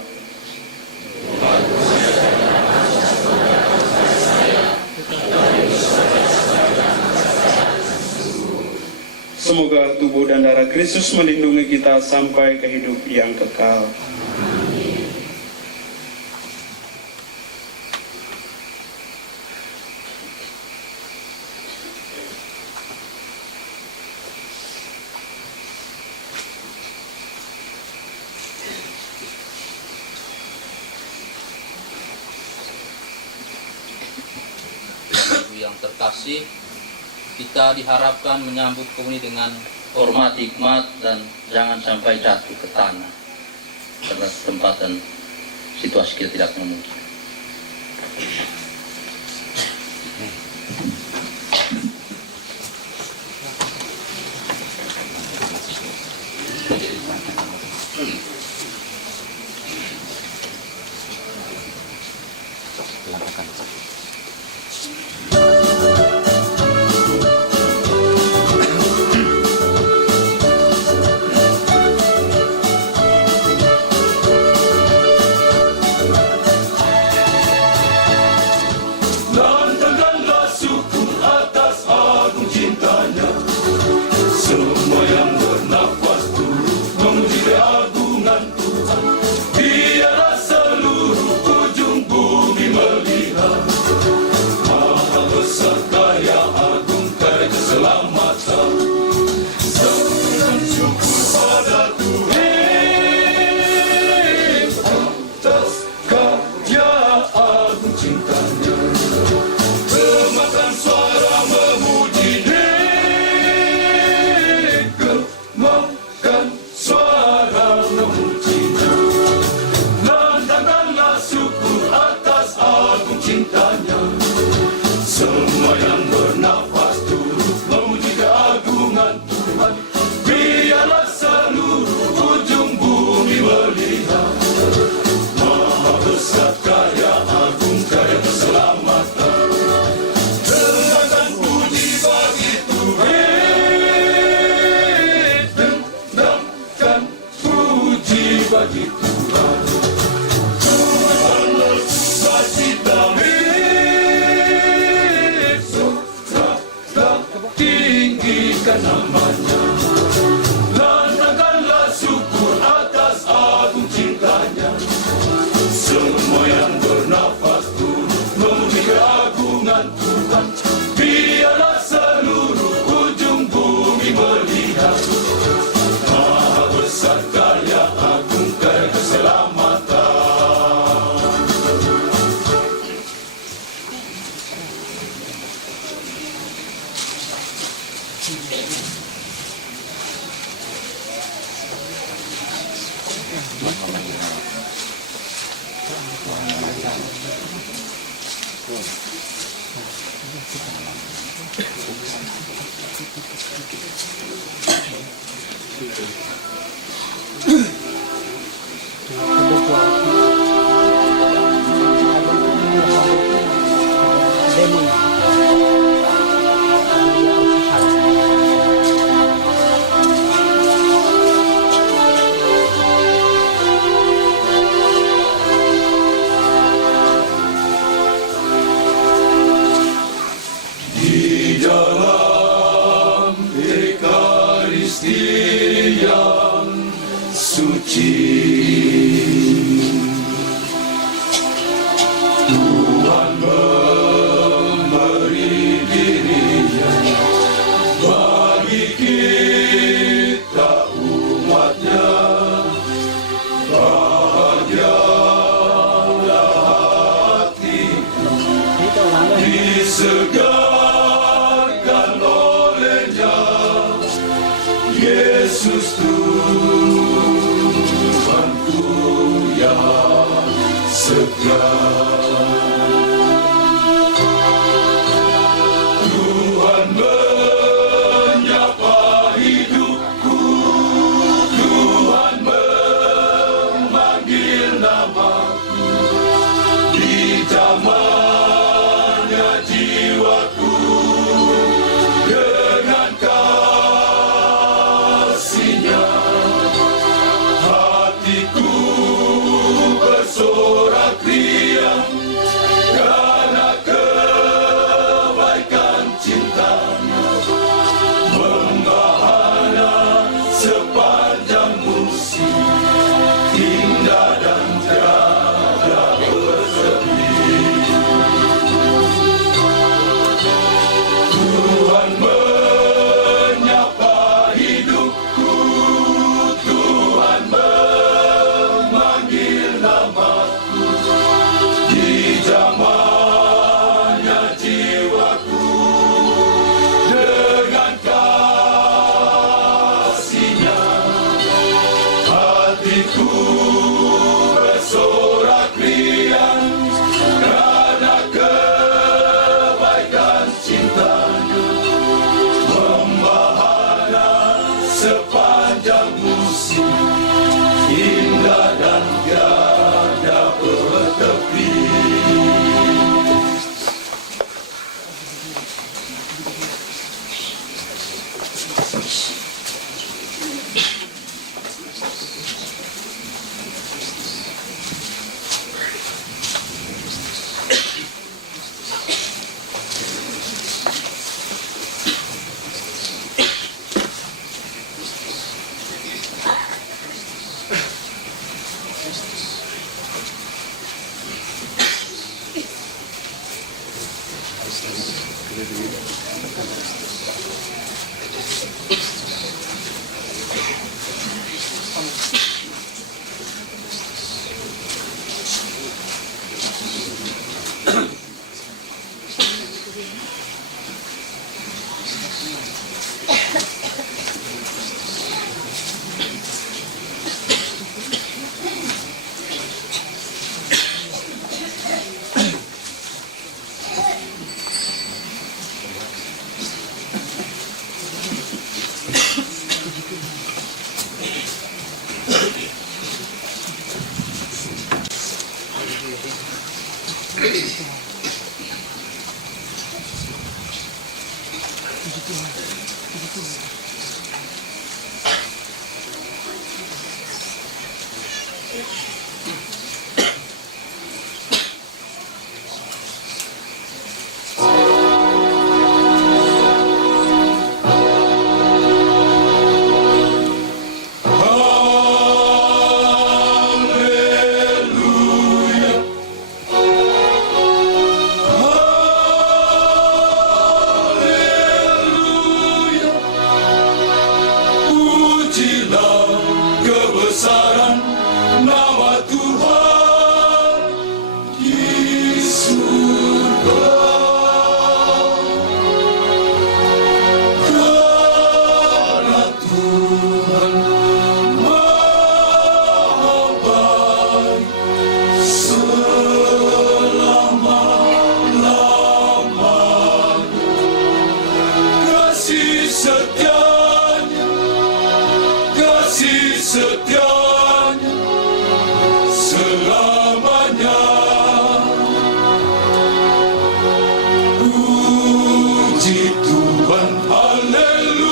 Semoga tubuh dan darah Kristus melindungi kita sampai ke hidup yang kekal. Ibu yang terkasih, kita diharapkan menyambut komuni dengan hormat, hikmat, dan jangan sampai jatuh ke tanah karena tempat dan situasi kita tidak memungkinkan. Lantangkanlah syukur atas agung cintanya. Semua yang bernafas turut memuji keagungan Tuhan. Biarlah seluruh ujung bumi melihat Maha besar karya agung karya keselamatan. Dengan syukur pada Tuhan atas karya agung cintanya. Gemakan suara memuji Dia, gemakan suara memuji Dia. Lantangkanlah syukur atas agung cintanya. Semua yang bernafas turut memuji keagungan bagi Tuhan. Tuhanlah sukacita besok, tinggikan namanya. Lantangkanlah syukur atas agung cintanya. Semua yang bernafas turut memuji keagungan Tuhan. Biarlah seluruh ujung bumi melihat Maha besar karya agung karya keselamatan. Di dalam Ekaristi yang suci, Tuhan memberi dirinya bagi kita umatnya. Bahagialah hati disegarkan olehnya, Yesus Tuhanku yang segar. Tuhan menyapa hidupku, Tuhan memanggil namaku, di zamannya jiwaku dengan kasih-Nya. Hatiku bersorak riang karena kebaikan cinta-Nya, membahana sepanjang musim, indah dan tiada bersepi. Tuhan menyapa hidupku, Tuhan memanggil namaku, di zamannya jiwaku dengan kasih-Nya. Hatiku bersorak riang karena kebaikan cinta-Nya, membahana sepanjang musim, indah dan tiada bertepi. Pujilah kebesaran nama Tuhan di surga. Karena Tuhan Maha baik selama-lamanya. Kasih setianya, kasih setianya selamanya. Puji Tuhan, haleluya.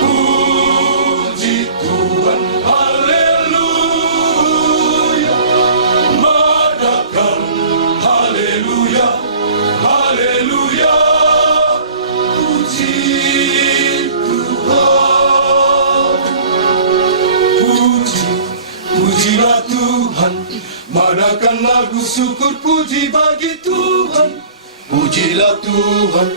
Puji Tuhan, haleluya. Madakan, haleluya, haleluya. Puji Tuhan, pujilah Tuhan. Madakan lagu syukur puji bagi Tuhan. Pujilah Tuhan.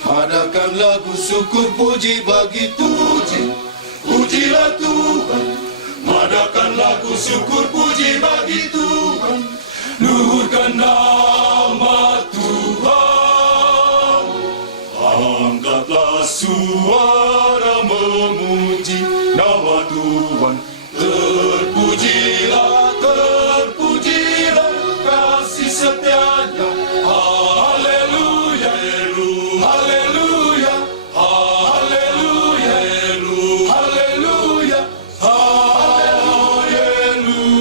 Madakan lagu syukur puji bagi Tuhan. Pujilah Tuhan. Madakan lagu syukur puji bagi Tuhan. Luhurkan nama Tuhan. Angkatlah suara memuji nama Tuhan. Terpujilah, terpujilah kasih setianya. Haleluya, haleluya, haleluya, haleluya,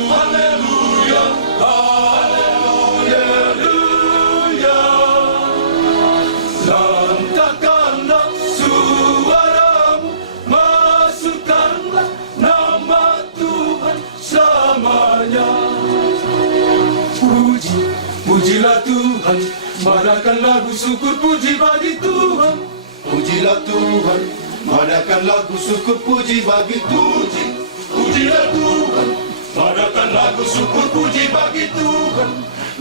haleluya, haleluya. Lantangkanlah suaramu, masukkanlah nama Tuhan selamanya. Pujilah Tuhan, madakan lagu syukur puji bagi Tuhan. Pujilah Tuhan, madakan lagu syukur puji bagi Tuhan. Pujilah Tuhan, madakan lagu syukur puji bagi Tuhan.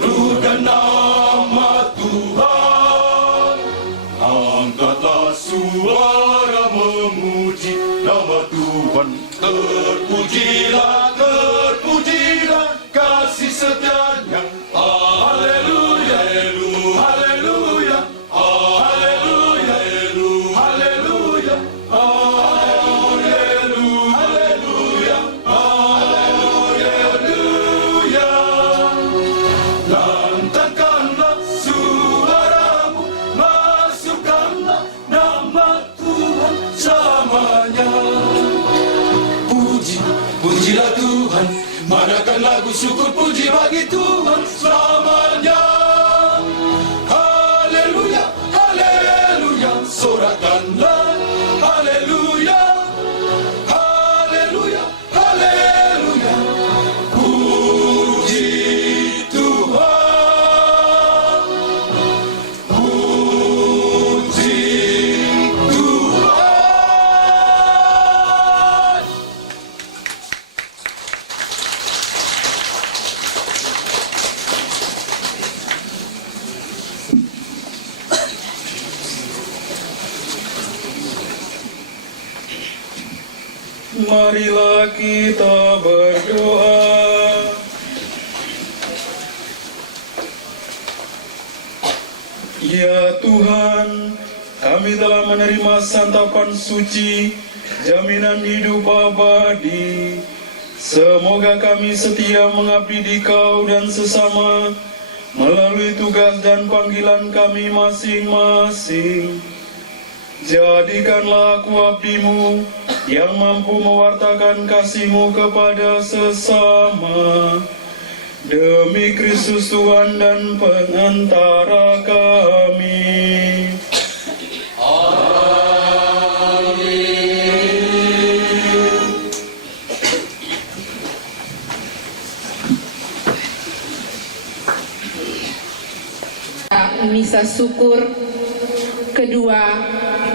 Luhurkan nama Tuhan. Angkatlah suara memuji nama Tuhan. Terpujilah, terpujilah kasih setianya. Haleluya, haleluya, haleluya, haleluya, haleluya, haleluya. Lantangkanlah suaramu, masukkanlah nama Tuhan selamanya. Pujilah Tuhan, madakan lagu syukur puji bagi Tuhan selamanya. Haleluya, haleluya, sorakanlah. Haleluya, haleluya, haleluya. Puji Tuhan, puji Tuhan. Marilah kita berdoa. Ya Tuhan, kami telah menerima santapan suci, jaminan hidup abadi. Semoga kami setia mengabdi di Kau dan sesama, melalui tugas dan panggilan kami masing-masing. Jadikanlah aku abdi-Mu yang mampu mewartakan kasih-Mu kepada sesama. Demi Kristus Tuhan dan pengantara kami. Amin. misa syukur. Kedua,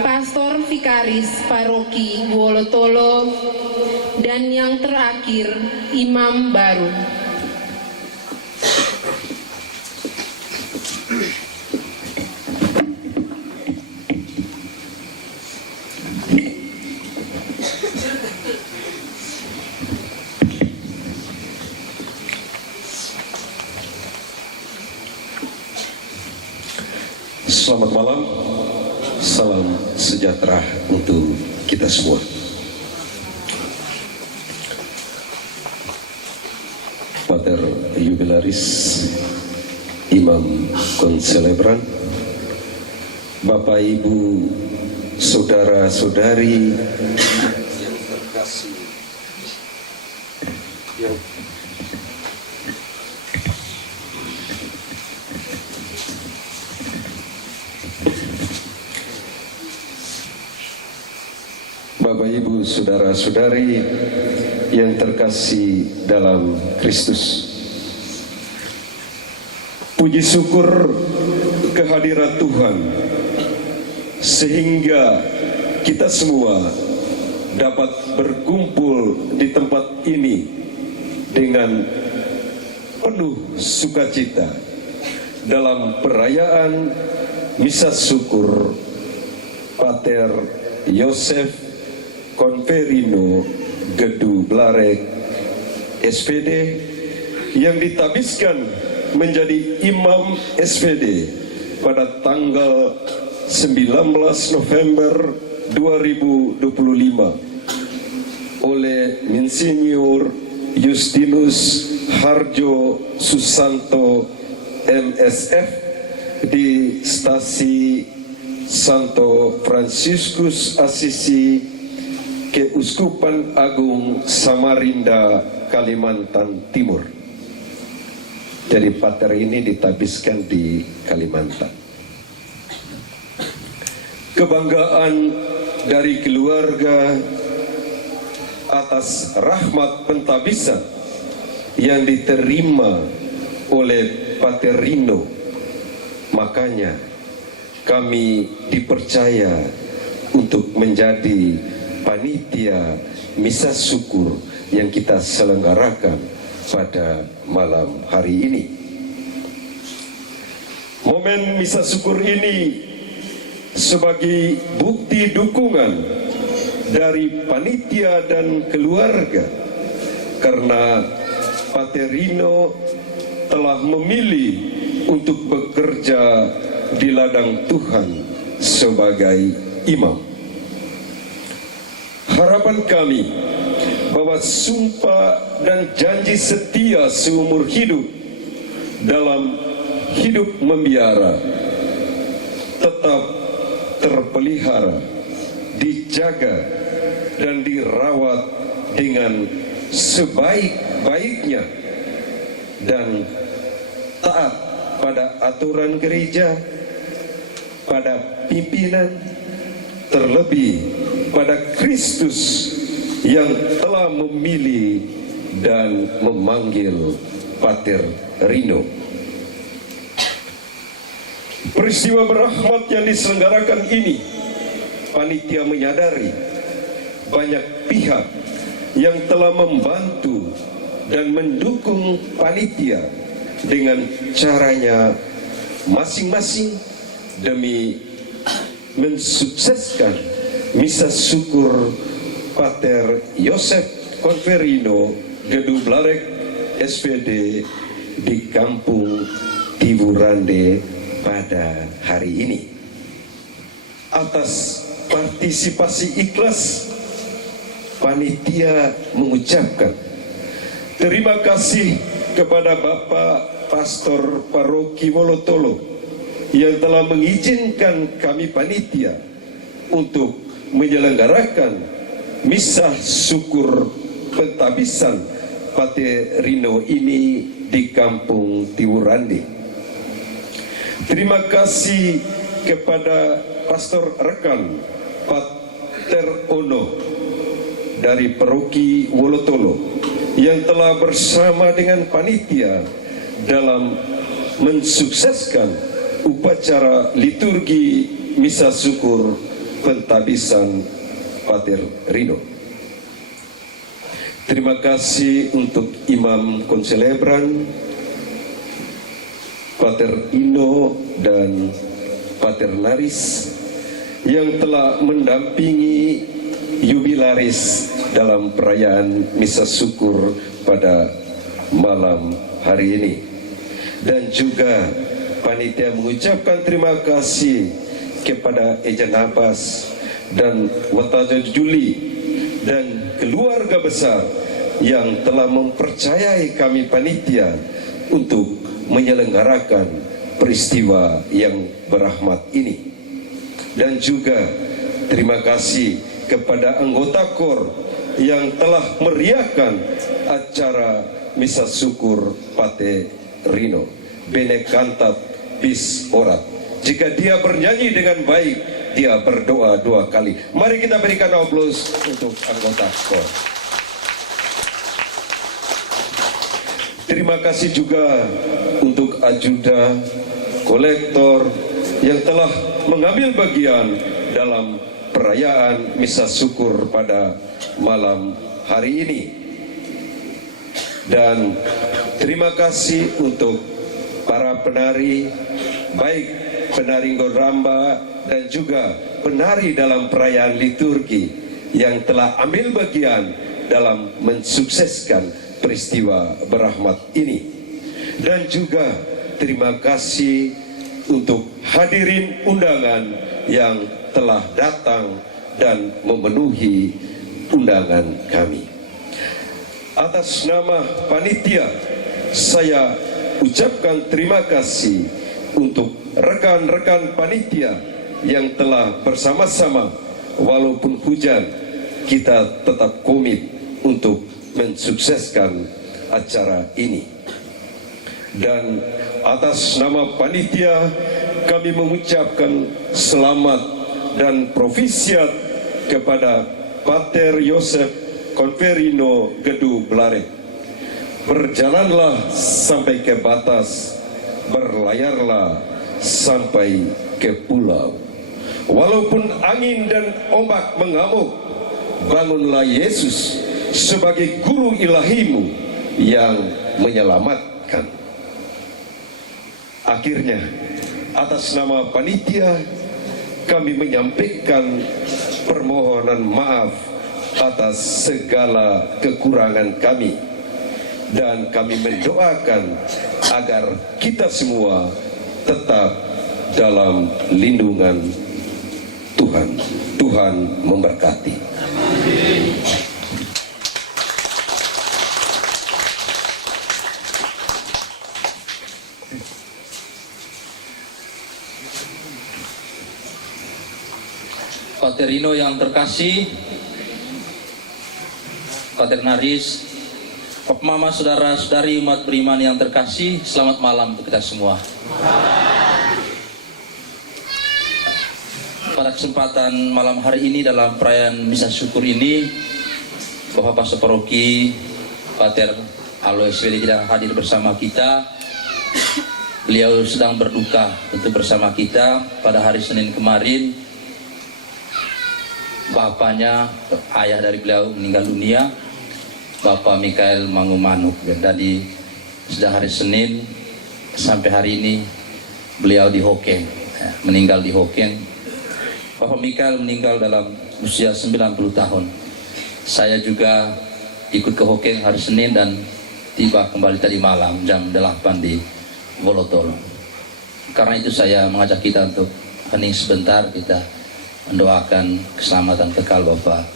Pastor Vikaris Paroki Wolotolo. Dan yang terakhir, Imam baru. Selamat malam, salam sejahtera untuk kita semua. Pater Jubilaris, Imam Konselebran, Bapak Ibu, Saudara-saudari yang terkasih, Bapak Ibu, Saudara-saudari yang terkasih dalam Kristus. Puji syukur kehadirat Tuhan sehingga kita semua dapat berkumpul di tempat ini dengan penuh sukacita dalam perayaan misa syukur Pater Yosef Converino Gedu Blarek SPD yang ditabiskan menjadi Imam SPD pada tanggal 19 November 2025 oleh Monsinyur Justinus Harjo Susanto MSF di Stasi Santo Fransiskus Assisi Keuskupan Agung Samarinda, Kalimantan Timur. Jadi pater ini ditabiskan di Kalimantan. Kebanggaan dari keluarga atas rahmat pentabisan yang diterima oleh Pater Rino. Makanya kami dipercaya untuk menjadi panitia misa syukur yang kita selenggarakan pada malam hari ini. Momen misa syukur ini sebagai bukti dukungan dari panitia dan keluarga karena Pater Rino telah memilih untuk bekerja di ladang Tuhan sebagai imam. Harapan kami bahwa sumpah dan janji setia seumur hidup dalam hidup membiara tetap terpelihara, dijaga dan dirawat dengan sebaik-baiknya dan taat pada aturan gereja, pada pimpinan, terlebih pada Kristus yang telah memilih dan memanggil Pater Rino. Peristiwa berahmat yang diselenggarakan ini, panitia menyadari banyak pihak yang telah membantu dan mendukung panitia dengan caranya masing-masing demi mensukseskan misa syukur Pater Yosef Converino Gedu Blarek SPD di Kampung Tiburande pada hari ini. Atas partisipasi ikhlas, panitia mengucapkan terima kasih kepada Bapak Pastor Paroki Wolotolo yang telah mengizinkan kami panitia untuk menyelenggarakan misa syukur pentabisan Pater Rino ini di Kampung Tiburande. Terima kasih kepada Pastor rekan Pater Ono dari Paroki Wolotolo yang telah bersama dengan panitia dalam mensukseskan upacara liturgi misa syukur pentabisan Pater Rino. Terima kasih untuk Imam Konselebran, Pater Ino dan Pater Naris yang telah mendampingi jubilaris dalam perayaan misa syukur pada malam hari ini. Dan juga panitia mengucapkan terima kasih kepada Ejan Abbas dan Wataja Juli dan keluarga besar yang telah mempercayai kami panitia untuk menyelenggarakan peristiwa yang berahmat ini. Dan juga terima kasih kepada anggota KOR yang telah meriahkan acara misa syukur Pater Rino. Bene cantat bis orat. Jika dia bernyanyi dengan baik, dia berdoa 2 kali. Mari kita berikan aplaus untuk anggota KOR. Terima kasih juga untuk ajuda, kolektor yang telah mengambil bagian dalam perayaan misa syukur pada malam hari ini. Dan terima kasih untuk para penari, baik penari Goramba dan juga penari dalam perayaan liturgi yang telah ambil bagian dalam mensukseskan peristiwa berahmat ini. Dan juga terima kasih untuk hadirin undangan yang telah datang dan memenuhi undangan kami. Atas nama panitia, saya ucapkan terima kasih untuk rekan-rekan panitia yang telah bersama-sama, walaupun hujan, kita tetap komit untuk mensukseskan acara ini. Dan atas nama panitia, kami mengucapkan selamat dan provisiat kepada Pater Yosef Converino Gedu Blaret. Berjalanlah sampai ke batas, berlayarlah sampai ke pulau. Walaupun angin dan ombak mengamuk, bangunlah Yesus sebagai guru ilahimu yang menyelamatkan. Akhirnya, atas nama panitia, kami menyampaikan permohonan maaf atas segala kekurangan kami, dan kami mendoakan agar kita semua tetap dalam lindungan Tuhan. Tuhan memberkati. Pater Rino yang terkasih, Pater Naris, Bapak Mama, saudara-saudari umat beriman yang terkasih, selamat malam untuk kita semua. Pada kesempatan malam hari ini dalam perayaan misa syukur ini, Bapak Pastor Paroki Pater Alois Weli tidak hadir bersama kita. Beliau sedang berduka tentu bersama kita. Pada hari Senin kemarin, bapaknya, ayah dari beliau meninggal dunia, Bapak Mikael Mangumanuk. Jadi sejak hari Senin sampai hari ini beliau di Hokeng, meninggal di Hokeng. Bapak Mikael meninggal dalam usia 90 tahun. Saya juga ikut ke Hokeng hari Senin dan tiba kembali tadi malam jam 8 di Wolotolo. Karena itu saya mengajak kita untuk hening sebentar, kita mendoakan keselamatan kekal Bapak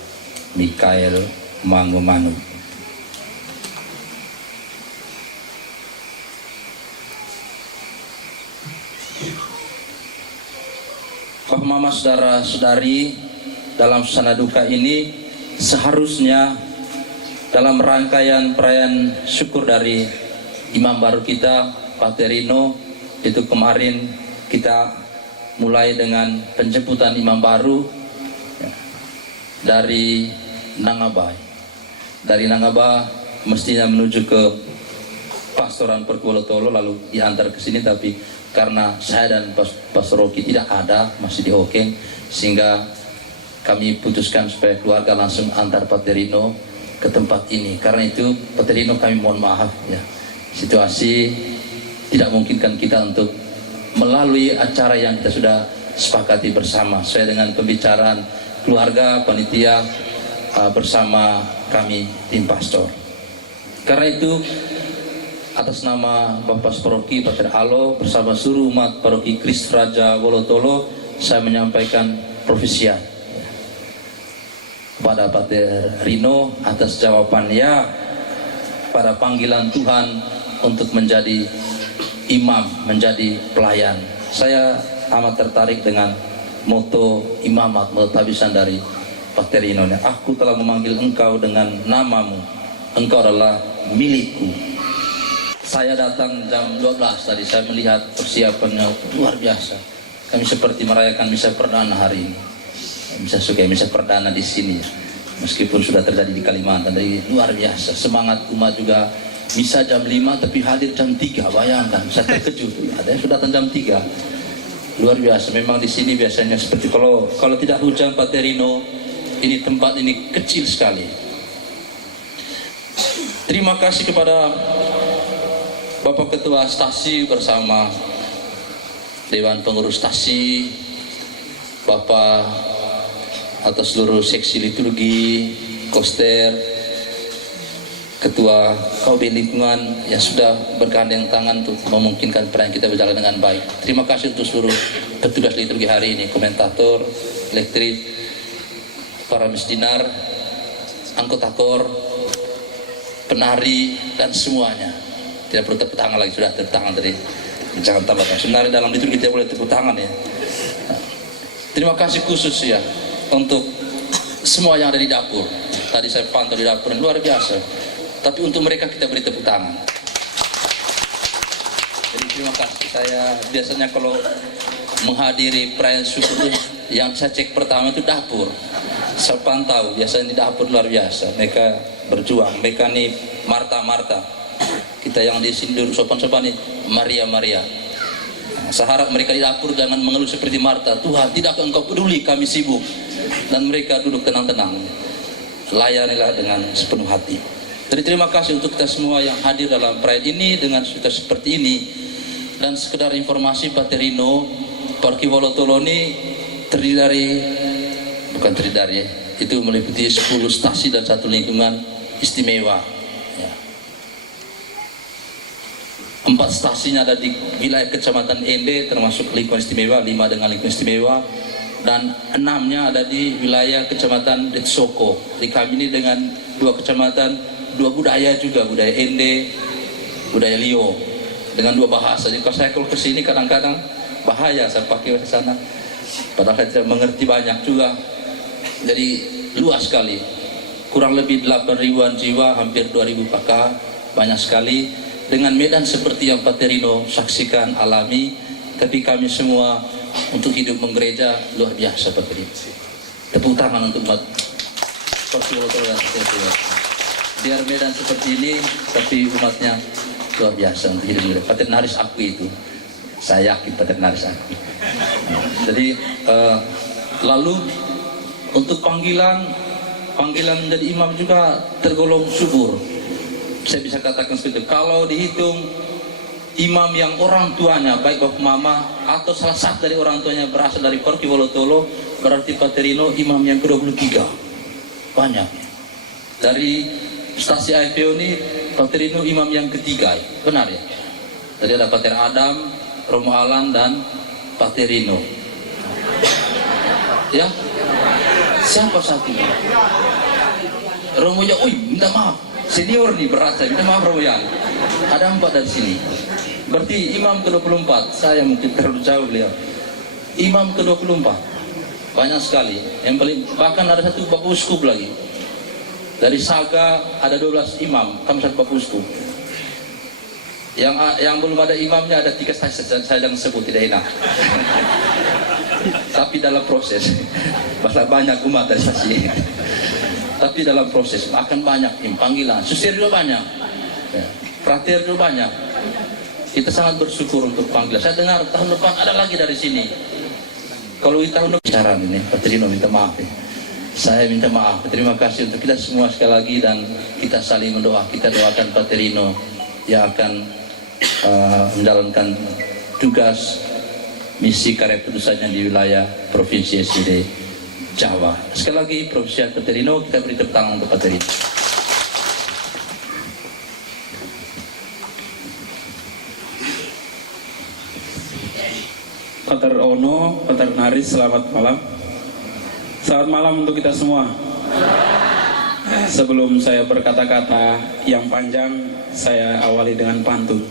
Mikael Mangumanuk. Bapak Mama, saudara-saudari, dalam suasana duka ini seharusnya dalam rangkaian perayaan syukur dari imam baru kita, Pater Rino, itu kemarin kita mulai dengan penjemputan imam baru dari Nangabai. Dari Nangaba mestinya menuju ke pastoran Perkuolotolo lalu diantar ke sini, tapi karena saya dan Pastor Rocky tidak ada, masih di Hokeng, sehingga kami putuskan supaya keluarga langsung antar Paterino ke tempat ini. Karena itu Paterino kami mohon maaf ya, situasi tidak memungkinkan kita untuk melalui acara yang kita sudah sepakati bersama sesuai dengan pembicaraan keluarga, panitia bersama kami tim pastor. Karena itu atas nama Bapak Paroki Pater Alo bersama seluruh umat Paroki Kristus Raja Wolotolo, saya menyampaikan profesiat kepada Pater Rino atas jawaban ya pada panggilan Tuhan untuk menjadi imam, menjadi pelayan. Saya amat tertarik dengan moto imamat, moto tabisan dari Pater Rino. Aku telah memanggil engkau dengan namamu, engkau adalah milikku. Saya datang jam 12 tadi, saya melihat persiapannya luar biasa. Kami seperti merayakan misa perdana hari ini. Misa perdana di sini, meskipun sudah terjadi di Kalimantan. Jadi luar biasa, semangat umat juga. Misa jam 5 tapi hadir jam 3, bayangkan, saya terkejut. Ada yang sudah datang jam 3. Luar biasa, memang di sini biasanya seperti kalau tidak hujan Pater Rino, ini tempat ini kecil sekali. Terima kasih kepada Bapak Ketua Stasi bersama Dewan Pengurus Stasi, Bapak atas seluruh seksi liturgi, Koster, Ketua KB Lingkungan yang sudah bergandeng tangan untuk memungkinkan perayaan kita berjalan dengan baik. Terima kasih untuk seluruh petugas liturgi hari ini, komentator, elektrik, para misdinar, anggota kor, penari, dan semuanya. Tidak perlu tepuk tangan lagi, sudah tepuk tangan tadi. Jangan tambahkan. Sebenarnya dalam liturgi kita boleh tepuk tangan ya. Terima kasih khusus ya untuk semua yang ada di dapur. Tadi saya pantau di dapur, luar biasa. Tapi untuk mereka kita beri tepuk tangan. Jadi terima kasih. Saya biasanya kalau menghadiri perayaan syukur itu yang saya cek pertama itu dapur. Saya pantau biasanya di dapur luar biasa. Mereka berjuang. Mereka nih Marta. Kita yang di sini duduk sopan-sopan nih, Maria. Nah, saya harap mereka di dapur jangan mengeluh seperti Marta. Tuhan, tidakkah engkau peduli kami sibuk? Dan mereka duduk tenang-tenang. Layanilah dengan sepenuh hati. Jadi terima kasih untuk kita semua yang hadir dalam perayaan ini dengan situasi seperti ini. Dan sekedar informasi, Pater Rino, Paroki Wolotolo ini itu meliputi 10 stasi dan 1 lingkungan istimewa. 4 stasinya ada di wilayah Kecamatan Ende termasuk lingkungan istimewa, 5 dengan lingkungan istimewa, dan 6-nya ada di wilayah Kecamatan Detsoko. Di kami ini dengan 2 kecamatan, 2 budaya juga, budaya Ende, budaya Lio, dengan 2 bahasa. Jadi kalau ke sini kadang-kadang bahaya saya pakai ke sana, padahal saya tidak mengerti banyak juga. Jadi luas sekali, kurang lebih 8.000-an jiwa, hampir 2.000 kakak, banyak sekali. Dengan medan seperti yang Pater Rino saksikan, alami, tapi kami semua untuk hidup menggereja luar biasa Pater Rino. Tepuk tangan untuk umat Perkuolotolo. Biar medan seperti ini, tapi umatnya luar biasa untuk hidup menggereja. Paternaris aku itu, saya yakin paternaris aku. Jadi lalu untuk panggilan menjadi imam juga tergolong subur. Saya bisa katakan seperti itu. Kalau dihitung imam yang orang tuanya baik bapak mama atau salah satu dari orang tuanya berasal dari Paroki Wolotolo, berarti Pater Rino imam yang ke-23. Banyak. Dari stasi AFPO ini Pater Rino imam yang ketiga. Benar ya? Tadi ada Pater Adam, Romo Alan, dan Pater Rino. Ya? Siapa satu? Romo ya, minta maaf. Senior nih berat saya, minta maaf Romo ya. Ada 4 dari sini. Berarti imam ke-24. Saya mungkin terlalu jauh beliau. Imam ke-24. Banyak sekali. Yang paling, bahkan ada 1 Bapak Uskup lagi. Dari Saga ada 12 imam, kami 1 Bapak Uskup. Yang belum ada imamnya ada 3 stasi, saya jangan sebut, tidak enak. Tapi dalam proses. Banyak umat dari stasi. Tapi dalam proses akan banyak panggilan, susir juga banyak. Ya. Pratir itu banyak. Kita sangat bersyukur untuk panggilan. Saya dengar tahun depan ada lagi dari sini. Kalau di tahun depan saran ini, Pak Trino minta maaf ya. Saya minta maaf. Terima kasih untuk kita semua sekali lagi dan kita saling mendoa. Kita doakan Pak Trino yang akan menjalankan tugas misi karya putusannya di wilayah Provinsi SID Jawa. Sekali lagi Provinsi Pak Trino, kita beri tepuk tangan untuk Pak Trino. Pater Ono, Pater Naris, selamat malam. Selamat malam untuk kita semua. Sebelum saya berkata-kata yang panjang, saya awali dengan pantun.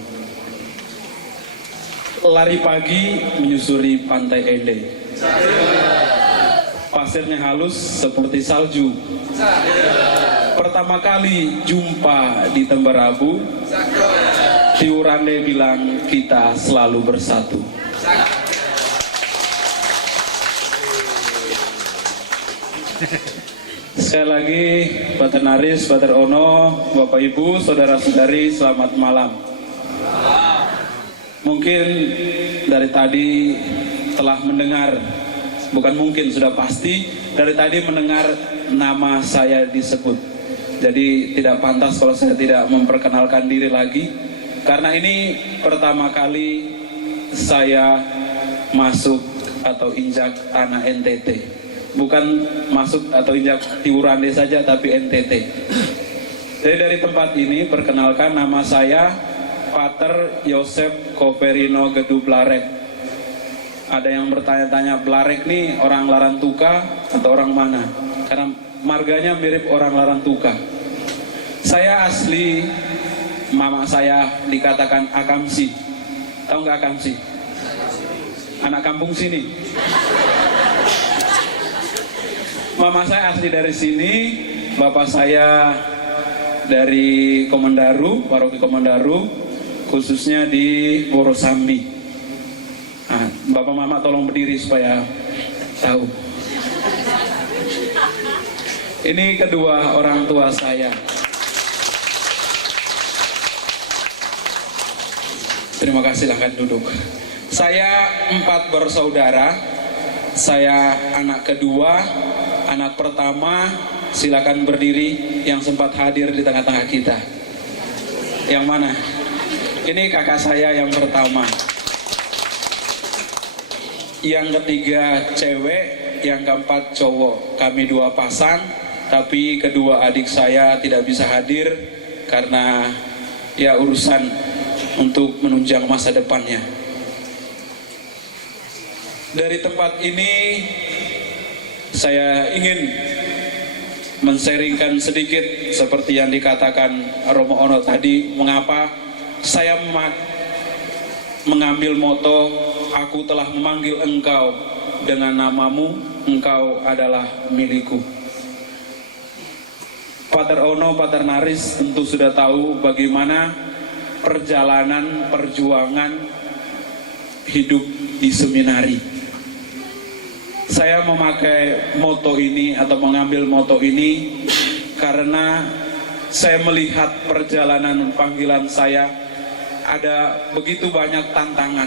Lari pagi menyusuri pantai Ende. Pasirnya halus seperti salju. Pertama kali jumpa di Temberabu, Tiurande bilang kita selalu bersatu. Sekali lagi, Pater Naris, Pater Ono, Bapak Ibu, Saudara-saudari, selamat malam. Mungkin dari tadi telah mendengar, bukan mungkin, sudah pasti, dari tadi mendengar nama saya disebut. Jadi tidak pantas kalau saya tidak memperkenalkan diri lagi, karena ini pertama kali saya masuk atau injak tanah NTT. Bukan masuk atau injak Tiurande saja, tapi NTT. Jadi dari tempat ini, perkenalkan, nama saya Pater Yosef Koperino Gedu Blarek. Ada yang bertanya-tanya, Blarek nih orang Larantuka atau orang mana? Karena marganya mirip orang Larantuka. Saya asli, mama saya dikatakan Akamsi. Tahu nggak Akamsi? Anak kampung sini. Mama saya asli dari sini, bapak saya dari Komandaru, paroki Komandaru, khususnya di Worosambi. Nah, bapak mama tolong berdiri supaya tahu. Ini kedua orang tua saya. Terima kasih, silahkan duduk. Saya 4 bersaudara. Saya anak kedua. Anak pertama, silakan berdiri yang sempat hadir di tengah-tengah kita. Yang mana? Ini kakak saya yang pertama. Yang ketiga cewek, yang keempat cowok. Kami 2 pasang, tapi kedua adik saya tidak bisa hadir karena ya urusan untuk menunjang masa depannya. Dari tempat ini saya ingin men-sharingkan sedikit seperti yang dikatakan Romo Ono tadi, mengapa saya mengambil moto aku telah memanggil engkau dengan namamu, engkau adalah milikku. Pater Ono, Pater Naris tentu sudah tahu bagaimana perjalanan perjuangan hidup di seminari. Saya memakai moto ini atau mengambil moto ini karena saya melihat perjalanan panggilan saya ada begitu banyak tantangan,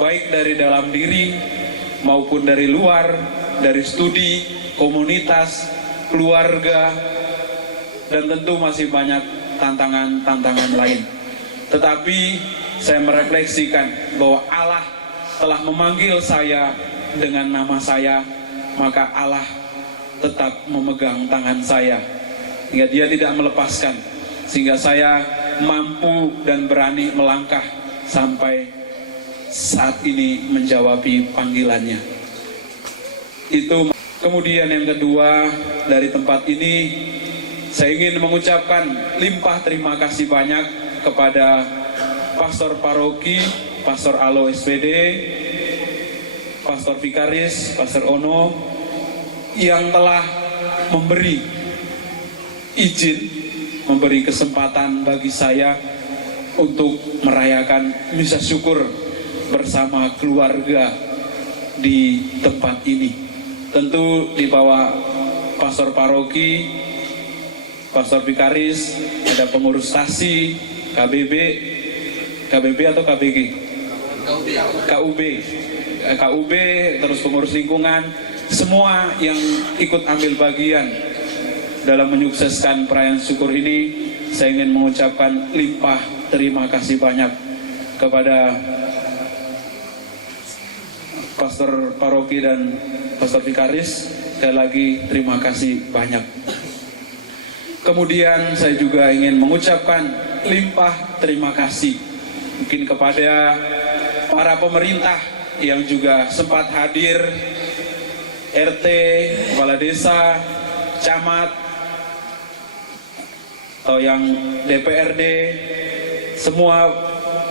baik dari dalam diri maupun dari luar, dari studi, komunitas, keluarga, dan tentu masih banyak tantangan-tantangan lain. Tetapi saya merefleksikan bahwa Allah telah memanggil saya dengan nama saya, maka Allah tetap memegang tangan saya hingga Dia tidak melepaskan, sehingga saya mampu dan berani melangkah sampai saat ini menjawabi panggilannya. Itu. Kemudian yang kedua, dari tempat ini saya ingin mengucapkan limpah terima kasih banyak kepada Pastor Paroki, Pastor Alo SPD, Pastor Vikaris, Pastor Ono, yang telah memberi izin, memberi kesempatan bagi saya untuk merayakan misa syukur bersama keluarga di tempat ini. Tentu di bawah Pastor Paroki, Pastor Vikaris, ada pengurus stasi, KBB atau KBG? KUB, terus pengurus lingkungan, semua yang ikut ambil bagian dalam menyukseskan perayaan syukur ini, saya ingin mengucapkan limpah terima kasih banyak kepada Pastor Paroki dan Pastor Vikaris. Sekali lagi terima kasih banyak. Kemudian saya juga ingin mengucapkan limpah terima kasih mungkin kepada para pemerintah yang juga sempat hadir, RT, kepala desa, camat, atau yang DPRD, semua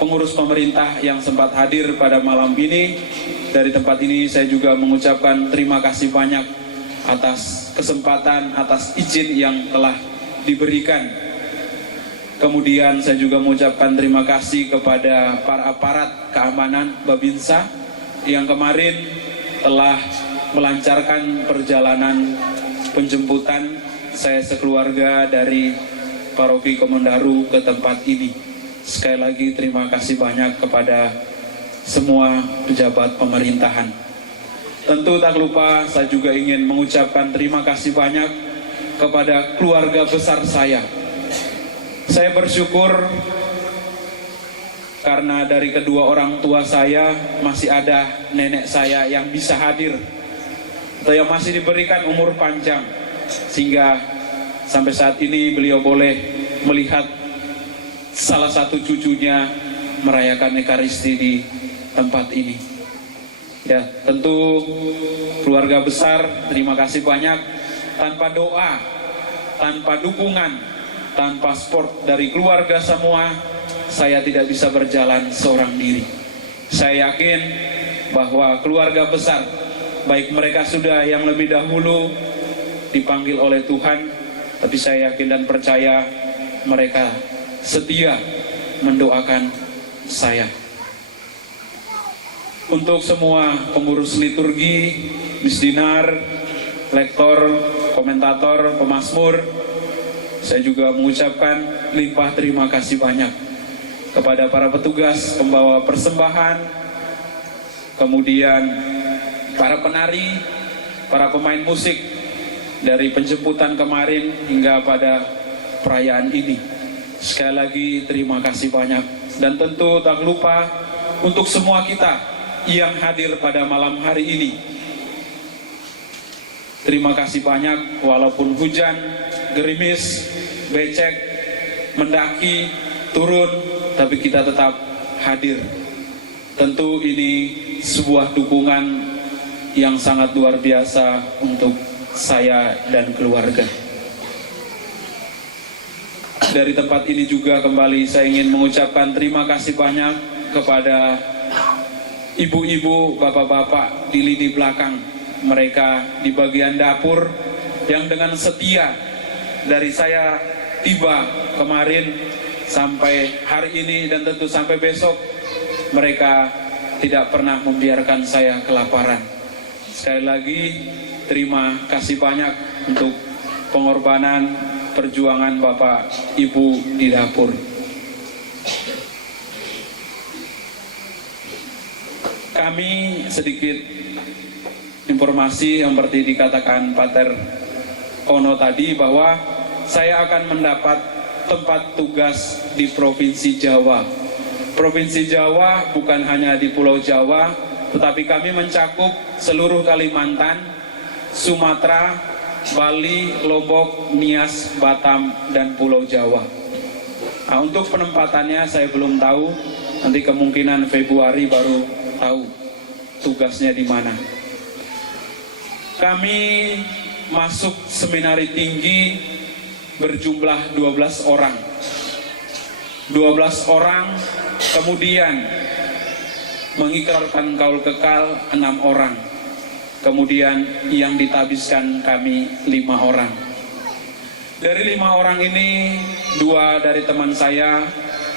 pengurus pemerintah yang sempat hadir pada malam ini. Dari tempat ini saya juga mengucapkan terima kasih banyak atas kesempatan, atas izin yang telah diberikan. Kemudian saya juga mengucapkan terima kasih kepada para aparat keamanan Babinsa yang kemarin telah melancarkan perjalanan penjemputan saya sekeluarga dari Paroki Kemendaru ke tempat ini. Sekali lagi terima kasih banyak kepada semua pejabat pemerintahan. Tentu tak lupa saya juga ingin mengucapkan terima kasih banyak kepada keluarga besar saya. Saya bersyukur karena dari kedua orang tua saya masih ada nenek saya yang bisa hadir atau yang masih diberikan umur panjang, sehingga sampai saat ini beliau boleh melihat salah satu cucunya merayakan Ekaristi di tempat ini. Ya, tentu keluarga besar terima kasih banyak. Tanpa doa, tanpa dukungan, tanpa support dari keluarga semua, saya tidak bisa berjalan seorang diri. Saya yakin bahwa keluarga besar, baik mereka sudah yang lebih dahulu dipanggil oleh Tuhan, tapi saya yakin dan percaya mereka setia mendoakan saya. Untuk semua pengurus liturgi, misdinar, lektor, komentator, pemazmur, saya juga mengucapkan limpah terima kasih banyak kepada para petugas pembawa persembahan, kemudian para penari, para pemain musik dari penjemputan kemarin hingga pada perayaan ini. Sekali lagi terima kasih banyak. Dan tentu tak lupa untuk semua kita yang hadir pada malam hari ini. Terima kasih banyak walaupun hujan, gerimis, becek, mendaki, turun, tapi kita tetap hadir. Tentu ini sebuah dukungan yang sangat luar biasa untuk saya dan keluarga. Dari tempat ini juga kembali saya ingin mengucapkan terima kasih banyak kepada ibu-ibu, bapak-bapak di lini belakang, mereka di bagian dapur yang dengan setia dari saya tiba kemarin sampai hari ini dan tentu sampai besok, mereka tidak pernah membiarkan saya kelaparan. Sekali lagi terima kasih banyak untuk pengorbanan perjuangan Bapak Ibu di dapur. Kami sedikit informasi yang seperti dikatakan Pater Ono tadi, bahwa saya akan mendapat tempat tugas di Provinsi Jawa. Provinsi Jawa bukan hanya di Pulau Jawa, tetapi kami mencakup seluruh Kalimantan, Sumatera, Bali, Lombok, Nias, Batam, dan Pulau Jawa. Nah, untuk penempatannya saya belum tahu, nanti kemungkinan Februari baru tahu tugasnya di mana. Kami masuk seminari tinggi berjumlah 12 orang. 12 orang, kemudian mengikrarkan kaul kekal 6 orang. Kemudian yang ditabiskan kami 5 orang. Dari 5 orang ini, 2 dari teman saya,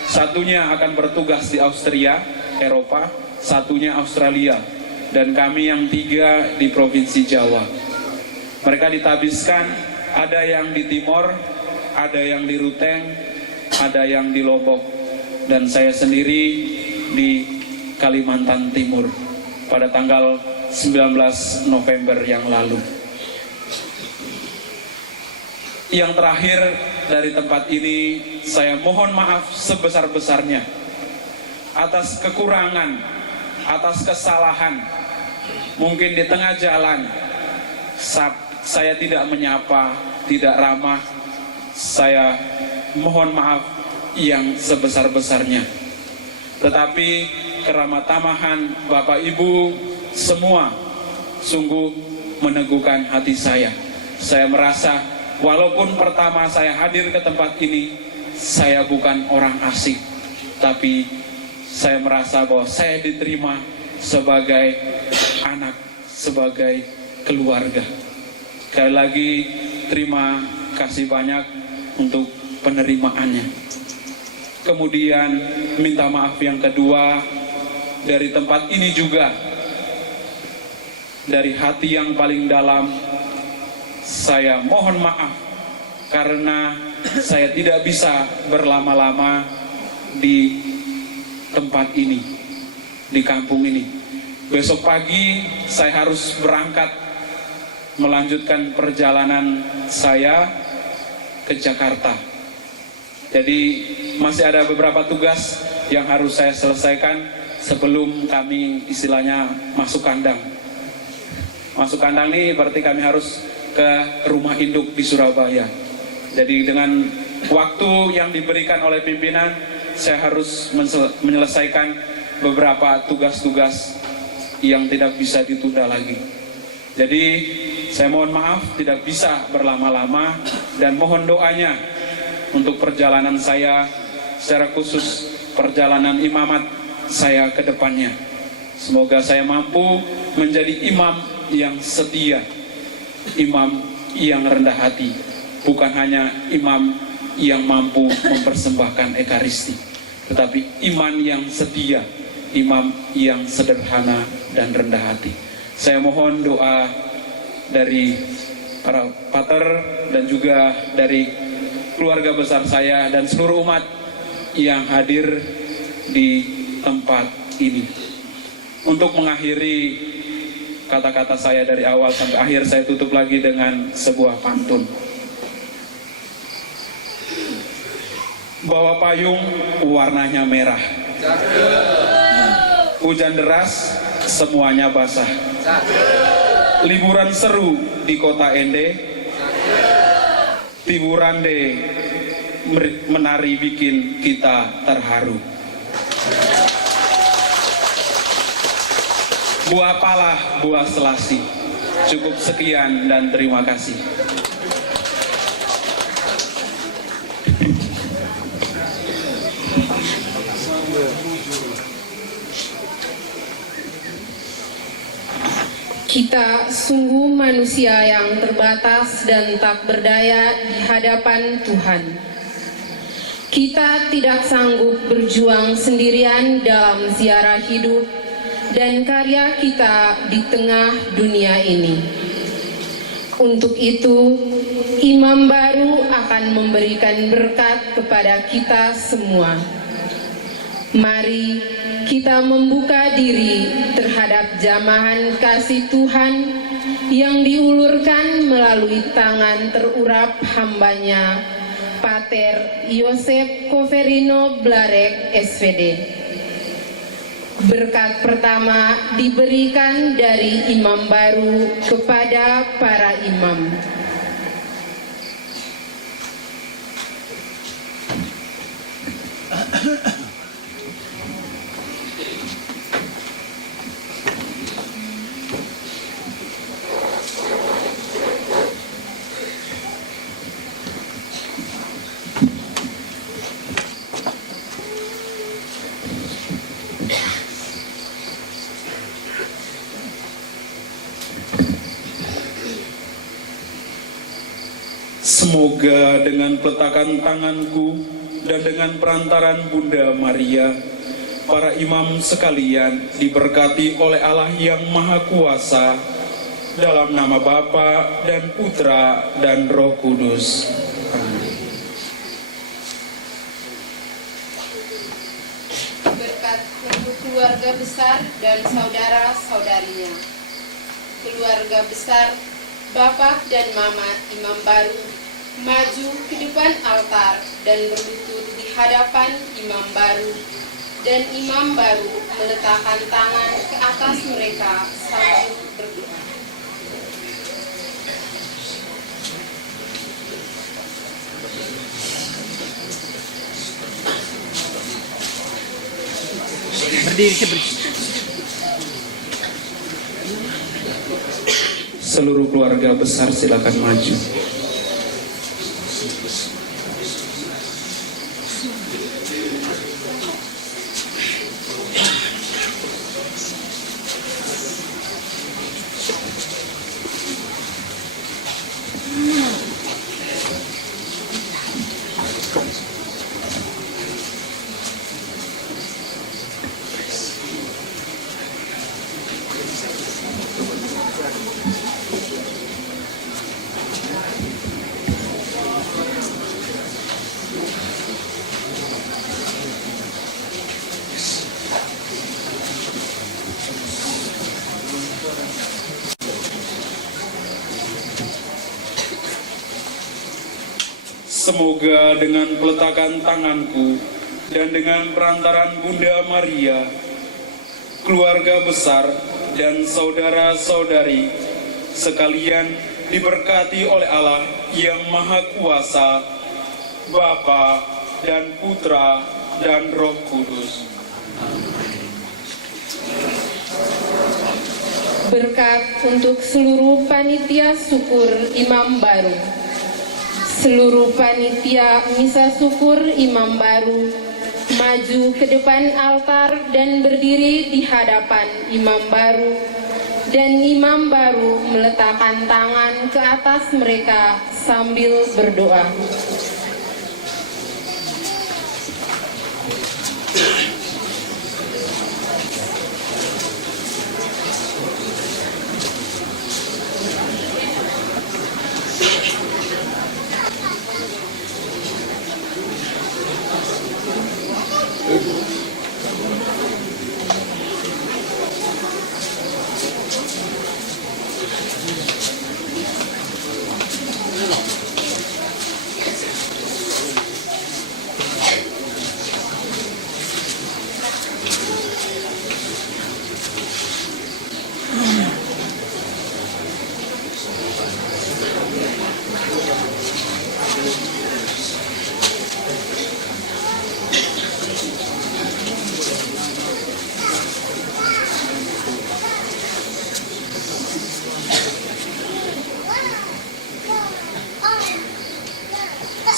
satunya akan bertugas di Austria, Eropa, satunya Australia, dan kami yang 3 di Provinsi Jawa. Mereka ditabiskan, ada yang di Timor, ada yang di Ruteng, ada yang di Lombok, dan saya sendiri di Kalimantan Timur pada tanggal 19 November yang lalu. Yang terakhir dari tempat ini, saya mohon maaf sebesar-besarnya atas kekurangan, atas kesalahan. Mungkin di tengah jalan saya tidak menyapa, tidak ramah. Saya mohon maaf yang sebesar-besarnya. Tetapi keramah tamahan Bapak Ibu semua sungguh meneguhkan hati saya. Saya merasa walaupun pertama saya hadir ke tempat ini, saya bukan orang asing, tapi saya merasa bahwa saya diterima sebagai anak, sebagai keluarga. Sekali lagi terima kasih banyak untuk penerimaannya. Kemudian minta maaf yang kedua dari tempat ini juga, dari hati yang paling dalam. Saya mohon maaf karena saya tidak bisa berlama-lama di tempat ini, di kampung ini. Besok pagi saya harus berangkat melanjutkan perjalanan saya ke Jakarta. Jadi masih ada beberapa tugas yang harus saya selesaikan sebelum kami istilahnya masuk kandang. Masuk kandang ini berarti kami harus ke rumah induk di Surabaya. Jadi dengan waktu yang diberikan oleh pimpinan, saya harus menyelesaikan beberapa tugas-tugas yang tidak bisa ditunda lagi. Jadi saya mohon maaf tidak bisa berlama-lama dan mohon doanya untuk perjalanan saya, secara khusus perjalanan imamat saya ke depannya. Semoga saya mampu menjadi imam yang setia, imam yang rendah hati, bukan hanya imam yang mampu mempersembahkan ekaristi, tetapi iman yang setia, imam yang sederhana dan rendah hati. Saya mohon doa dari para pater dan juga dari keluarga besar saya dan seluruh umat yang hadir di tempat ini. Untuk mengakhiri kata-kata saya dari awal sampai akhir, saya tutup lagi dengan sebuah pantun. Bawa payung warnanya merah, hujan deras semuanya basah, liburan seru di kota Ende, Tiwurande menari bikin kita terharu. Buah pala, buah selasi. Cukup sekian dan terima kasih. Kita sungguh manusia yang terbatas dan tak berdaya di hadapan Tuhan. Kita tidak sanggup berjuang sendirian dalam ziarah hidup dan karya kita di tengah dunia ini. Untuk itu, imam baru akan memberikan berkat kepada kita semua. Mari kita membuka diri terhadap jamahan kasih Tuhan yang diulurkan melalui tangan terurap hambanya, Pater Yosef Koverino Blarek, SVD. Berkat pertama diberikan dari imam baru kepada para imam. Semoga dengan peletakan tanganku dan dengan perantaran Bunda Maria, para imam sekalian diberkati oleh Allah yang Maha Kuasa, dalam nama Bapa dan Putra dan Roh Kudus. Amin. dan saudara-saudarinya, keluarga besar Bapak dan Mama Imam Baru maju ke depan altar dan berlutut di hadapan Imam Baru, dan Imam Baru meletakkan tangan ke atas mereka sambil berdoa. Seluruh keluarga besar silakan maju. Semoga dengan peletakan tanganku dan dengan perantaran Bunda Maria, keluarga besar dan saudara-saudari sekalian diberkati oleh Allah yang Maha Kuasa, Bapa dan Putra dan Roh Kudus. Berkat untuk seluruh panitia syukur Imam Baru, seluruh panitia misa syukur Imam Baru maju ke depan altar dan berdiri di hadapan Imam Baru, dan Imam Baru meletakkan tangan ke atas mereka sambil berdoa.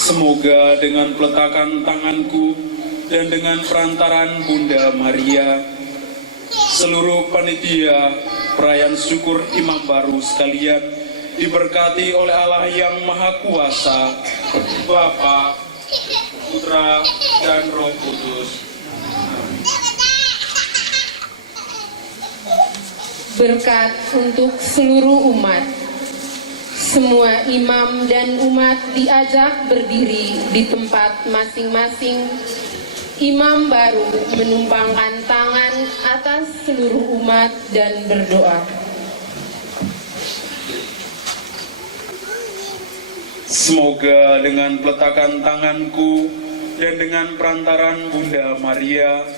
Semoga dengan peletakan tanganku dan dengan perantaran Bunda Maria, seluruh panitia perayaan syukur Imam Baru sekalian diberkati oleh Allah yang Maha Kuasa, Bapa, Putra, dan Roh Kudus. Berkat untuk seluruh umat, semua imam dan umat diajak berdiri di tempat masing-masing. Imam Baru menumpangkan tangan atas seluruh umat dan berdoa. Semoga dengan peletakan tanganku dan dengan perantaran Bunda Maria,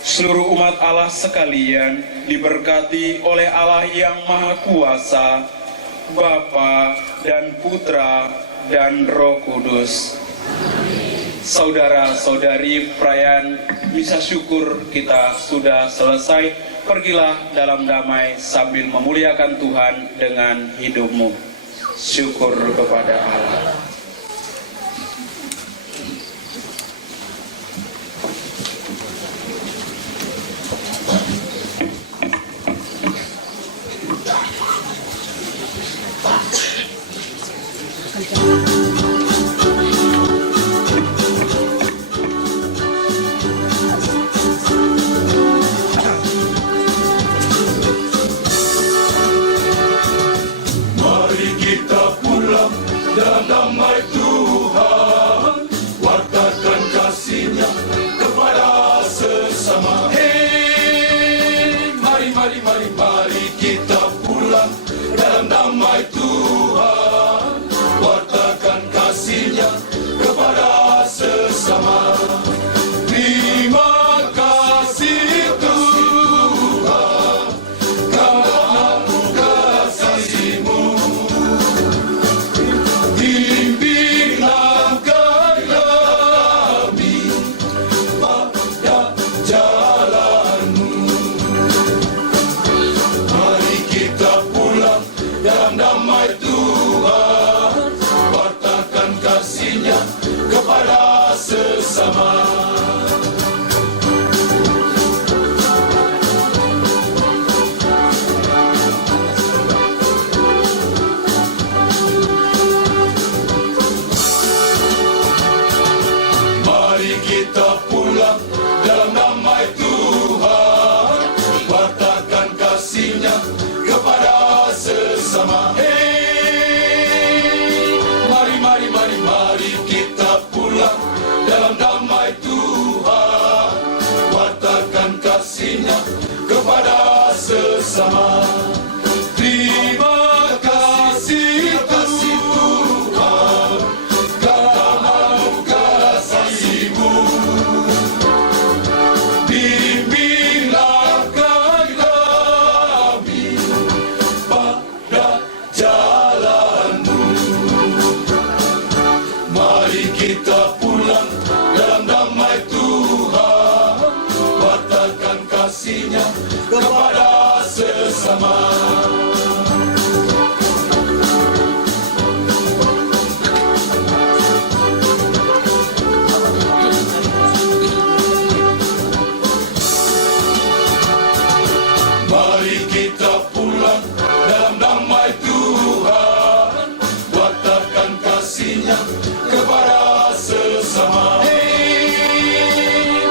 seluruh umat Allah sekalian diberkati oleh Allah yang Maha Kuasa, Bapa dan Putra dan Roh Kudus. Saudara-saudari, perayaan misa syukur kita sudah selesai. Pergilah dalam damai sambil memuliakan Tuhan dengan hidupmu. Syukur kepada Allah. Mari kita pulang dalam damai Tuhan, wartakan kasih-Nya kepada sesama. Hey, mari sesama. Mari kita pulang dalam nama Tuhan, wartakan kasih-Nya kepada sesama. Hey, mari kita pulang dalam nama Tuhan, wartakan kasih-Nya kepada sesama. Terima kasih Tuhan, karena kasih-Mu. Bimbinglah kami pada jalan-Mu. Mari kita pulang dalam damai Tuhan, wartakan kasih-Nya kepada sesama. Mari kita pulang dalam damai Tuhan, wartakan kasih-Nya kepada sesama. Hey,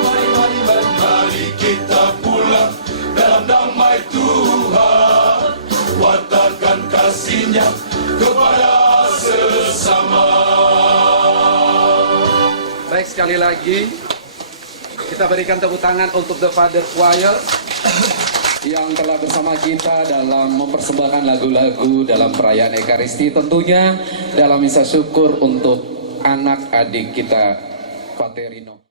mari kita pulang dalam damai Tuhan, wartakan kasih-Nya kepada sesama. Baik, sekali lagi kita berikan tepuk tangan untuk The Father Choir yang telah bersama kita dalam mempersembahkan lagu-lagu dalam perayaan Ekaristi, tentunya dalam misa syukur untuk anak adik kita Paterino.